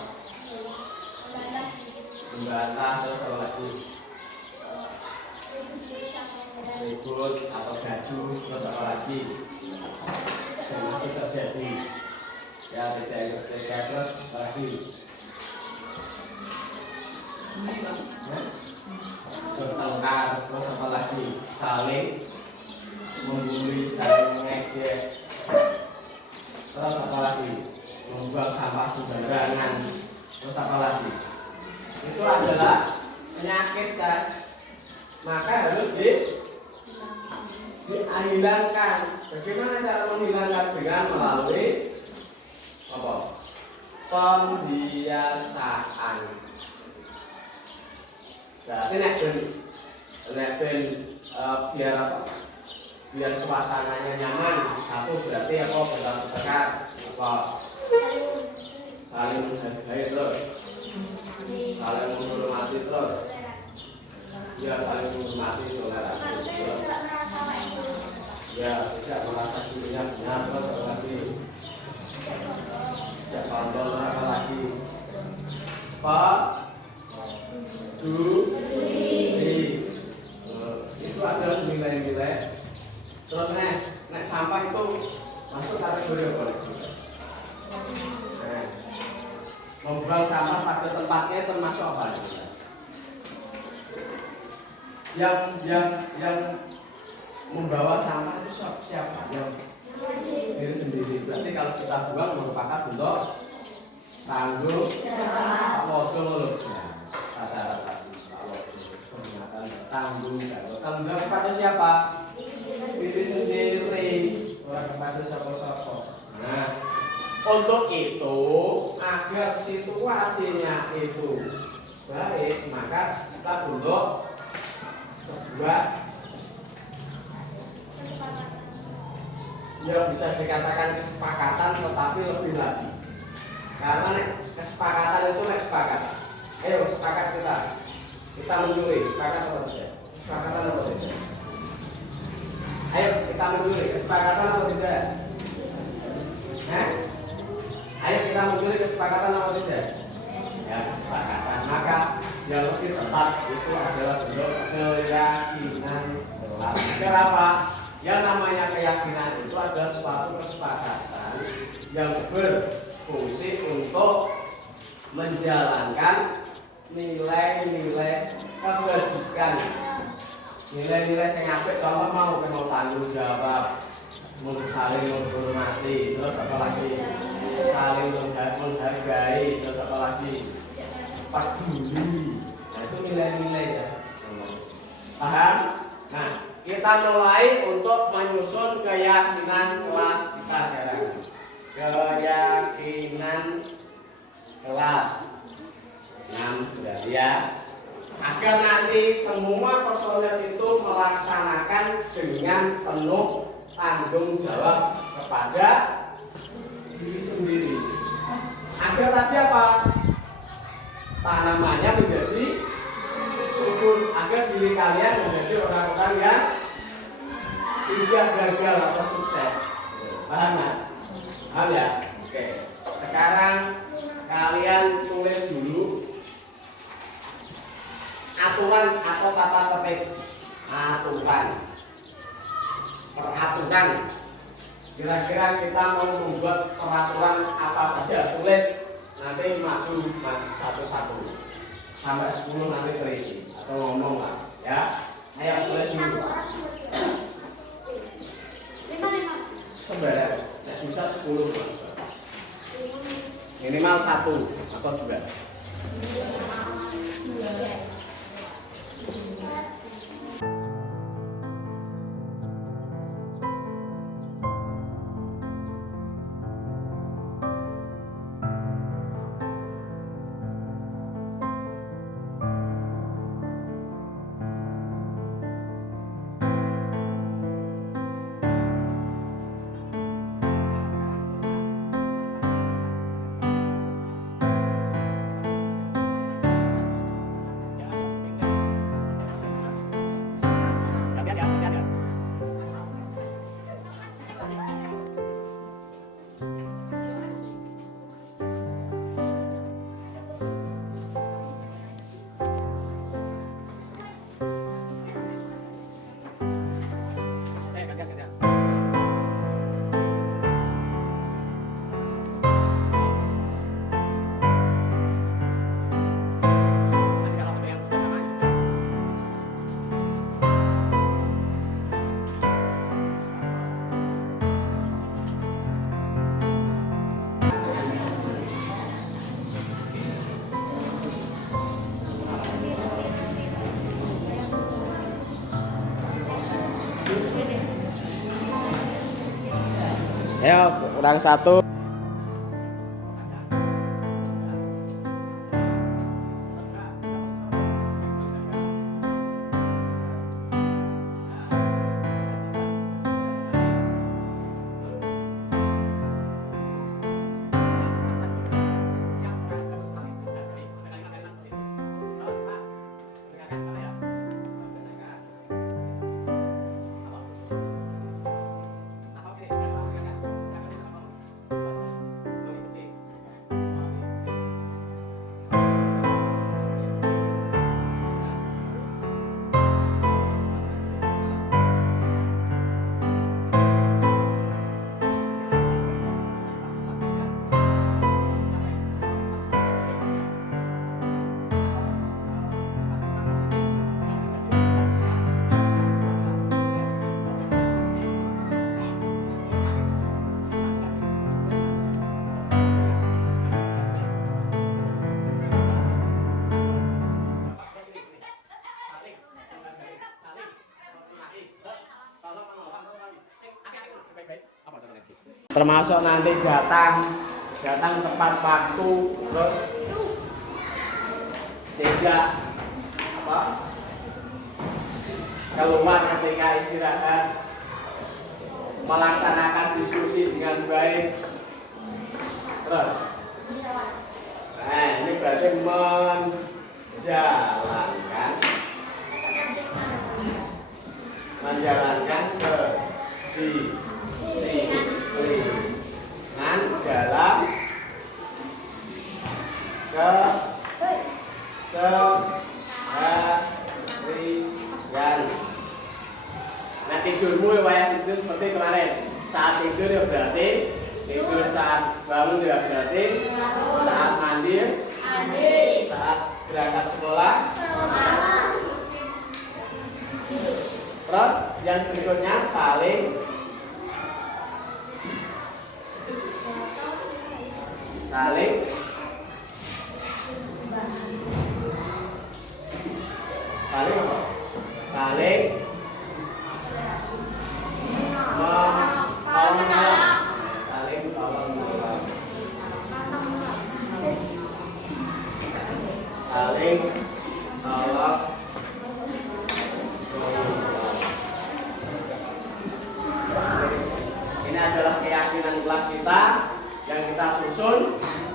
membantah, terus apa lagi? Ribut atau gaduh, terus apa lagi? Yang masih terjadi ya, tidak terus apa lagi? Bertengkar, terus apa lagi? Saling membuli, saling mengejek, terus apa lagi? Membuang sampah sembarangan, terus apa lagi? Itu adalah penyakit, maka harus dihilangkan. Bagaimana cara menghilangkan? Dengan melalui apa? Pembiasaan. Berarti biar apa? Biar suasananya nyaman. Satu berarti apa? Berdekat, apa? Saling menghargai terus, saling menghormati terus. Ya, saling menghormati, toleransi terus. Ya, tidak merasa dirinya benar, terus apa lagi? Tidak sombong, apa lagi? Peduli. Itu adalah nilai-nilai. Terus nek sampah itu masuk kategori apa? Membuang sampah pada tempatnya termasuk apa? Yang membawa sampah itu siapa? Yang diri sendiri. Berarti kalau kita buang merupakan bentuk tanggung jawab. Tanggung jawab kepada siapa? Diri sendiri, orang kepada siapa-siapa. Nah, untuk itu agar situasinya itu baik, maka kita bentuk sebuah yang bisa dikatakan kesepakatan, tetapi lebih lagi. Karena kesepakatan itu kesepakatan. Ayo sepakat kita mencuri, sepakat apa tidak? Kesepakatan apa tidak? Ayo kita mencuri, kesepakatan apa tidak? Ayo kita mencuri, kesepakatan apa tidak? Ya, kesepakatan. Maka yang lebih tepat itu adalah bentuk keyakinan. Kenapa? Yang namanya keyakinan itu adalah suatu kesepakatan yang berfungsi untuk menjalankan nilai-nilai kebajikan, nilai-nilai yang apik. Contoh mau tanggung jawab, saling menghormati, terus apa lagi? Saling menghargai, terus apa lagi? Peduli. Nah, itu nilai-nilai ya. Paham? Nah, kita mulai untuk menyusun keyakinan kelas kita sekarang. Keyakinan kelas 6 berarti ya. Agar nanti semua personel itu melaksanakan dengan penuh tanggung jawab kepada diri sendiri. Agar tadi apa? Tanamannya menjadi subur, agar diri kalian menjadi orang-orang yang tidak gagal atau sukses. Paham nggak? Paham ya? Oke. Sekarang kalian tulis dulu aturan atau kata tertib. Peraturan. Kira-kira kita mau membuat peraturan apa saja? Tulis, nanti maju satu-satu. sampai 10 nanti terisi atau ngomong lah ya. Ayo tulis dulu. Sebenarnya bisa 10 minimal 1 atau 2. Ayo kurang 1. Termasuk nanti datang tepat waktu, terus tidak keluar ketika istirahat, melaksanakan diskusi dengan baik, terus ini berarti menjalankan kedisiplinan dalam keseharian. Nah, tidurmu ya tidur seperti kemarin. Saat tidur ya berarti tidur, saat bangun ya berarti saat mandi, saat berangkat sekolah. Terus yang berikutnya saling tolong. Ini adalah keyakinan kelas kita yang kita susun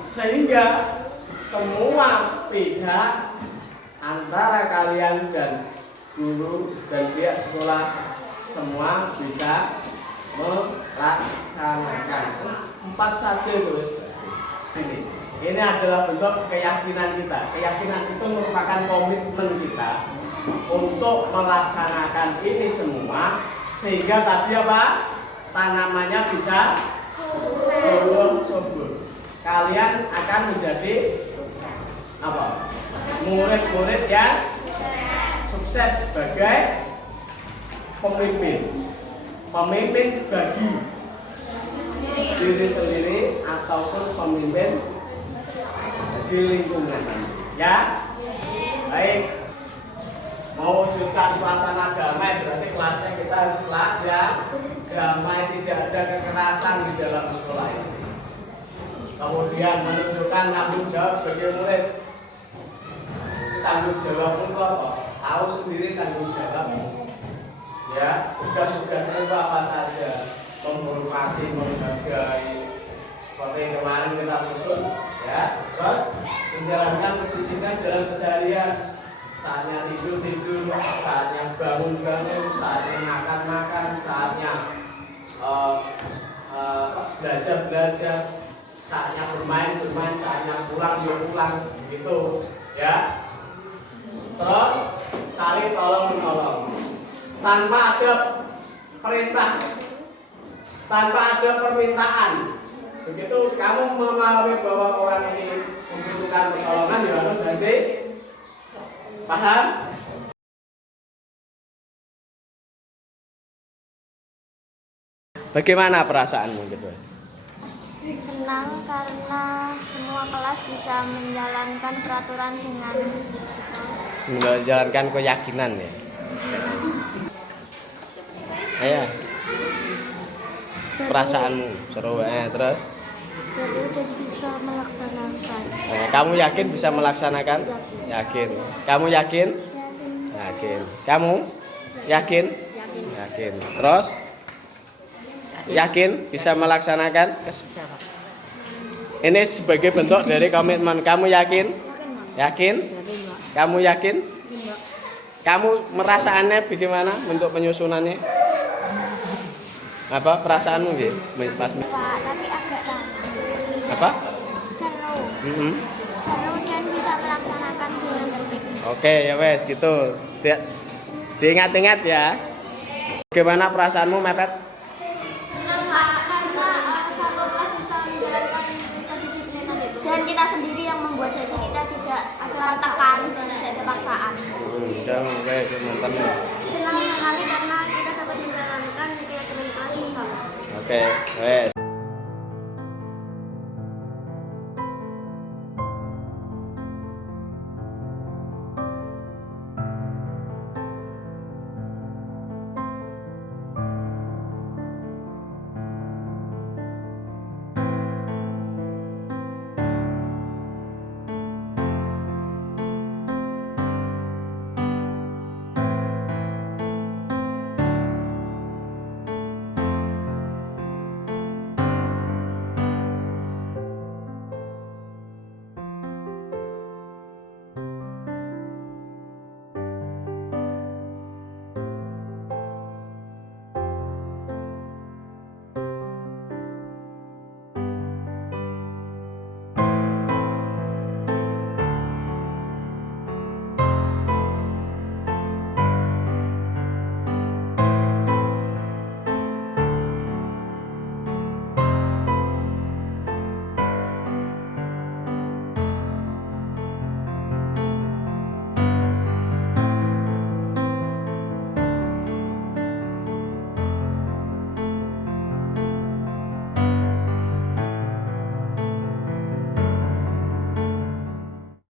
sehingga semua pihak antara kalian dan guru dan pihak sekolah semua bisa melaksanakan. 4 saja terus. Ini adalah bentuk keyakinan kita. Keyakinan itu merupakan komitmen kita untuk melaksanakan ini semua sehingga tadi tanamannya bisa tumbuh subur. Kalian akan menjadi murid-murid yang sukses sebagai pemimpin bagi diri sendiri ataupun pemimpin bagi lingkungan. Ya, baik. Mewujudkan suasana damai berarti kelasnya kita harus kelas yang damai, tidak ada kekerasan di dalam sekolah ini. Kemudian menunjukkan tanggung jawab bagi murid. Tanggung jawab itu apa? Tahu sendiri tanggung jawab. Ya, tugas-tugasnya itu apa saja? Menghormati, menghargai. Seperti kemarin kita susun, ya. Terus menjalankan kedisiplinan dalam keseharian. Saatnya tidur, saatnya bangun, saatnya makan, saatnya belajar, saatnya bermain, saatnya pulang, gitu, ya. Terus saling tolong menolong, tanpa ada perintah, tanpa ada permintaan. Begitu kamu memahami bahwa orang ini membutuhkan pertolongan, ya harus nanti paham? Bagaimana perasaanmu gitu? Senang karena semua kelas bisa menjalankan peraturan dengan Menjalankan keyakinan ya. Ayo. Perasaanmu seru terus? seru dan bisa melaksanakan. Kamu yakin bisa melaksanakan? Yakin. Kamu yakin? Yakin. Kamu yakin? Yakin. Terus? Yakin bisa melaksanakan? Bisa, Pak. Ini sebagai bentuk dari komitmen. Kamu yakin? Yakin? Kamu yakin? Kamu merasaannya bagaimana bentuk penyusunannya? Apa perasaanmu gitu? Pas Pak, tapi agak ragu. apa? Seru. Mm-hmm. Seru dan bisa melaksanakan dengan baik. Oke ya wes gitu. Diingat-ingat ya. Bagaimana perasaanmu Mepet? Senang, Pak, karena satu kelas bisa menjalankan kedisiplinan itu. Dan kita sendiri yang membuat, jadi kita tidak ada tekan dan tidak ada paksaan. Oke, nonton. Senang sekali karena kita dapat menjalankan keyakinan kelas bersama. Oke, wes.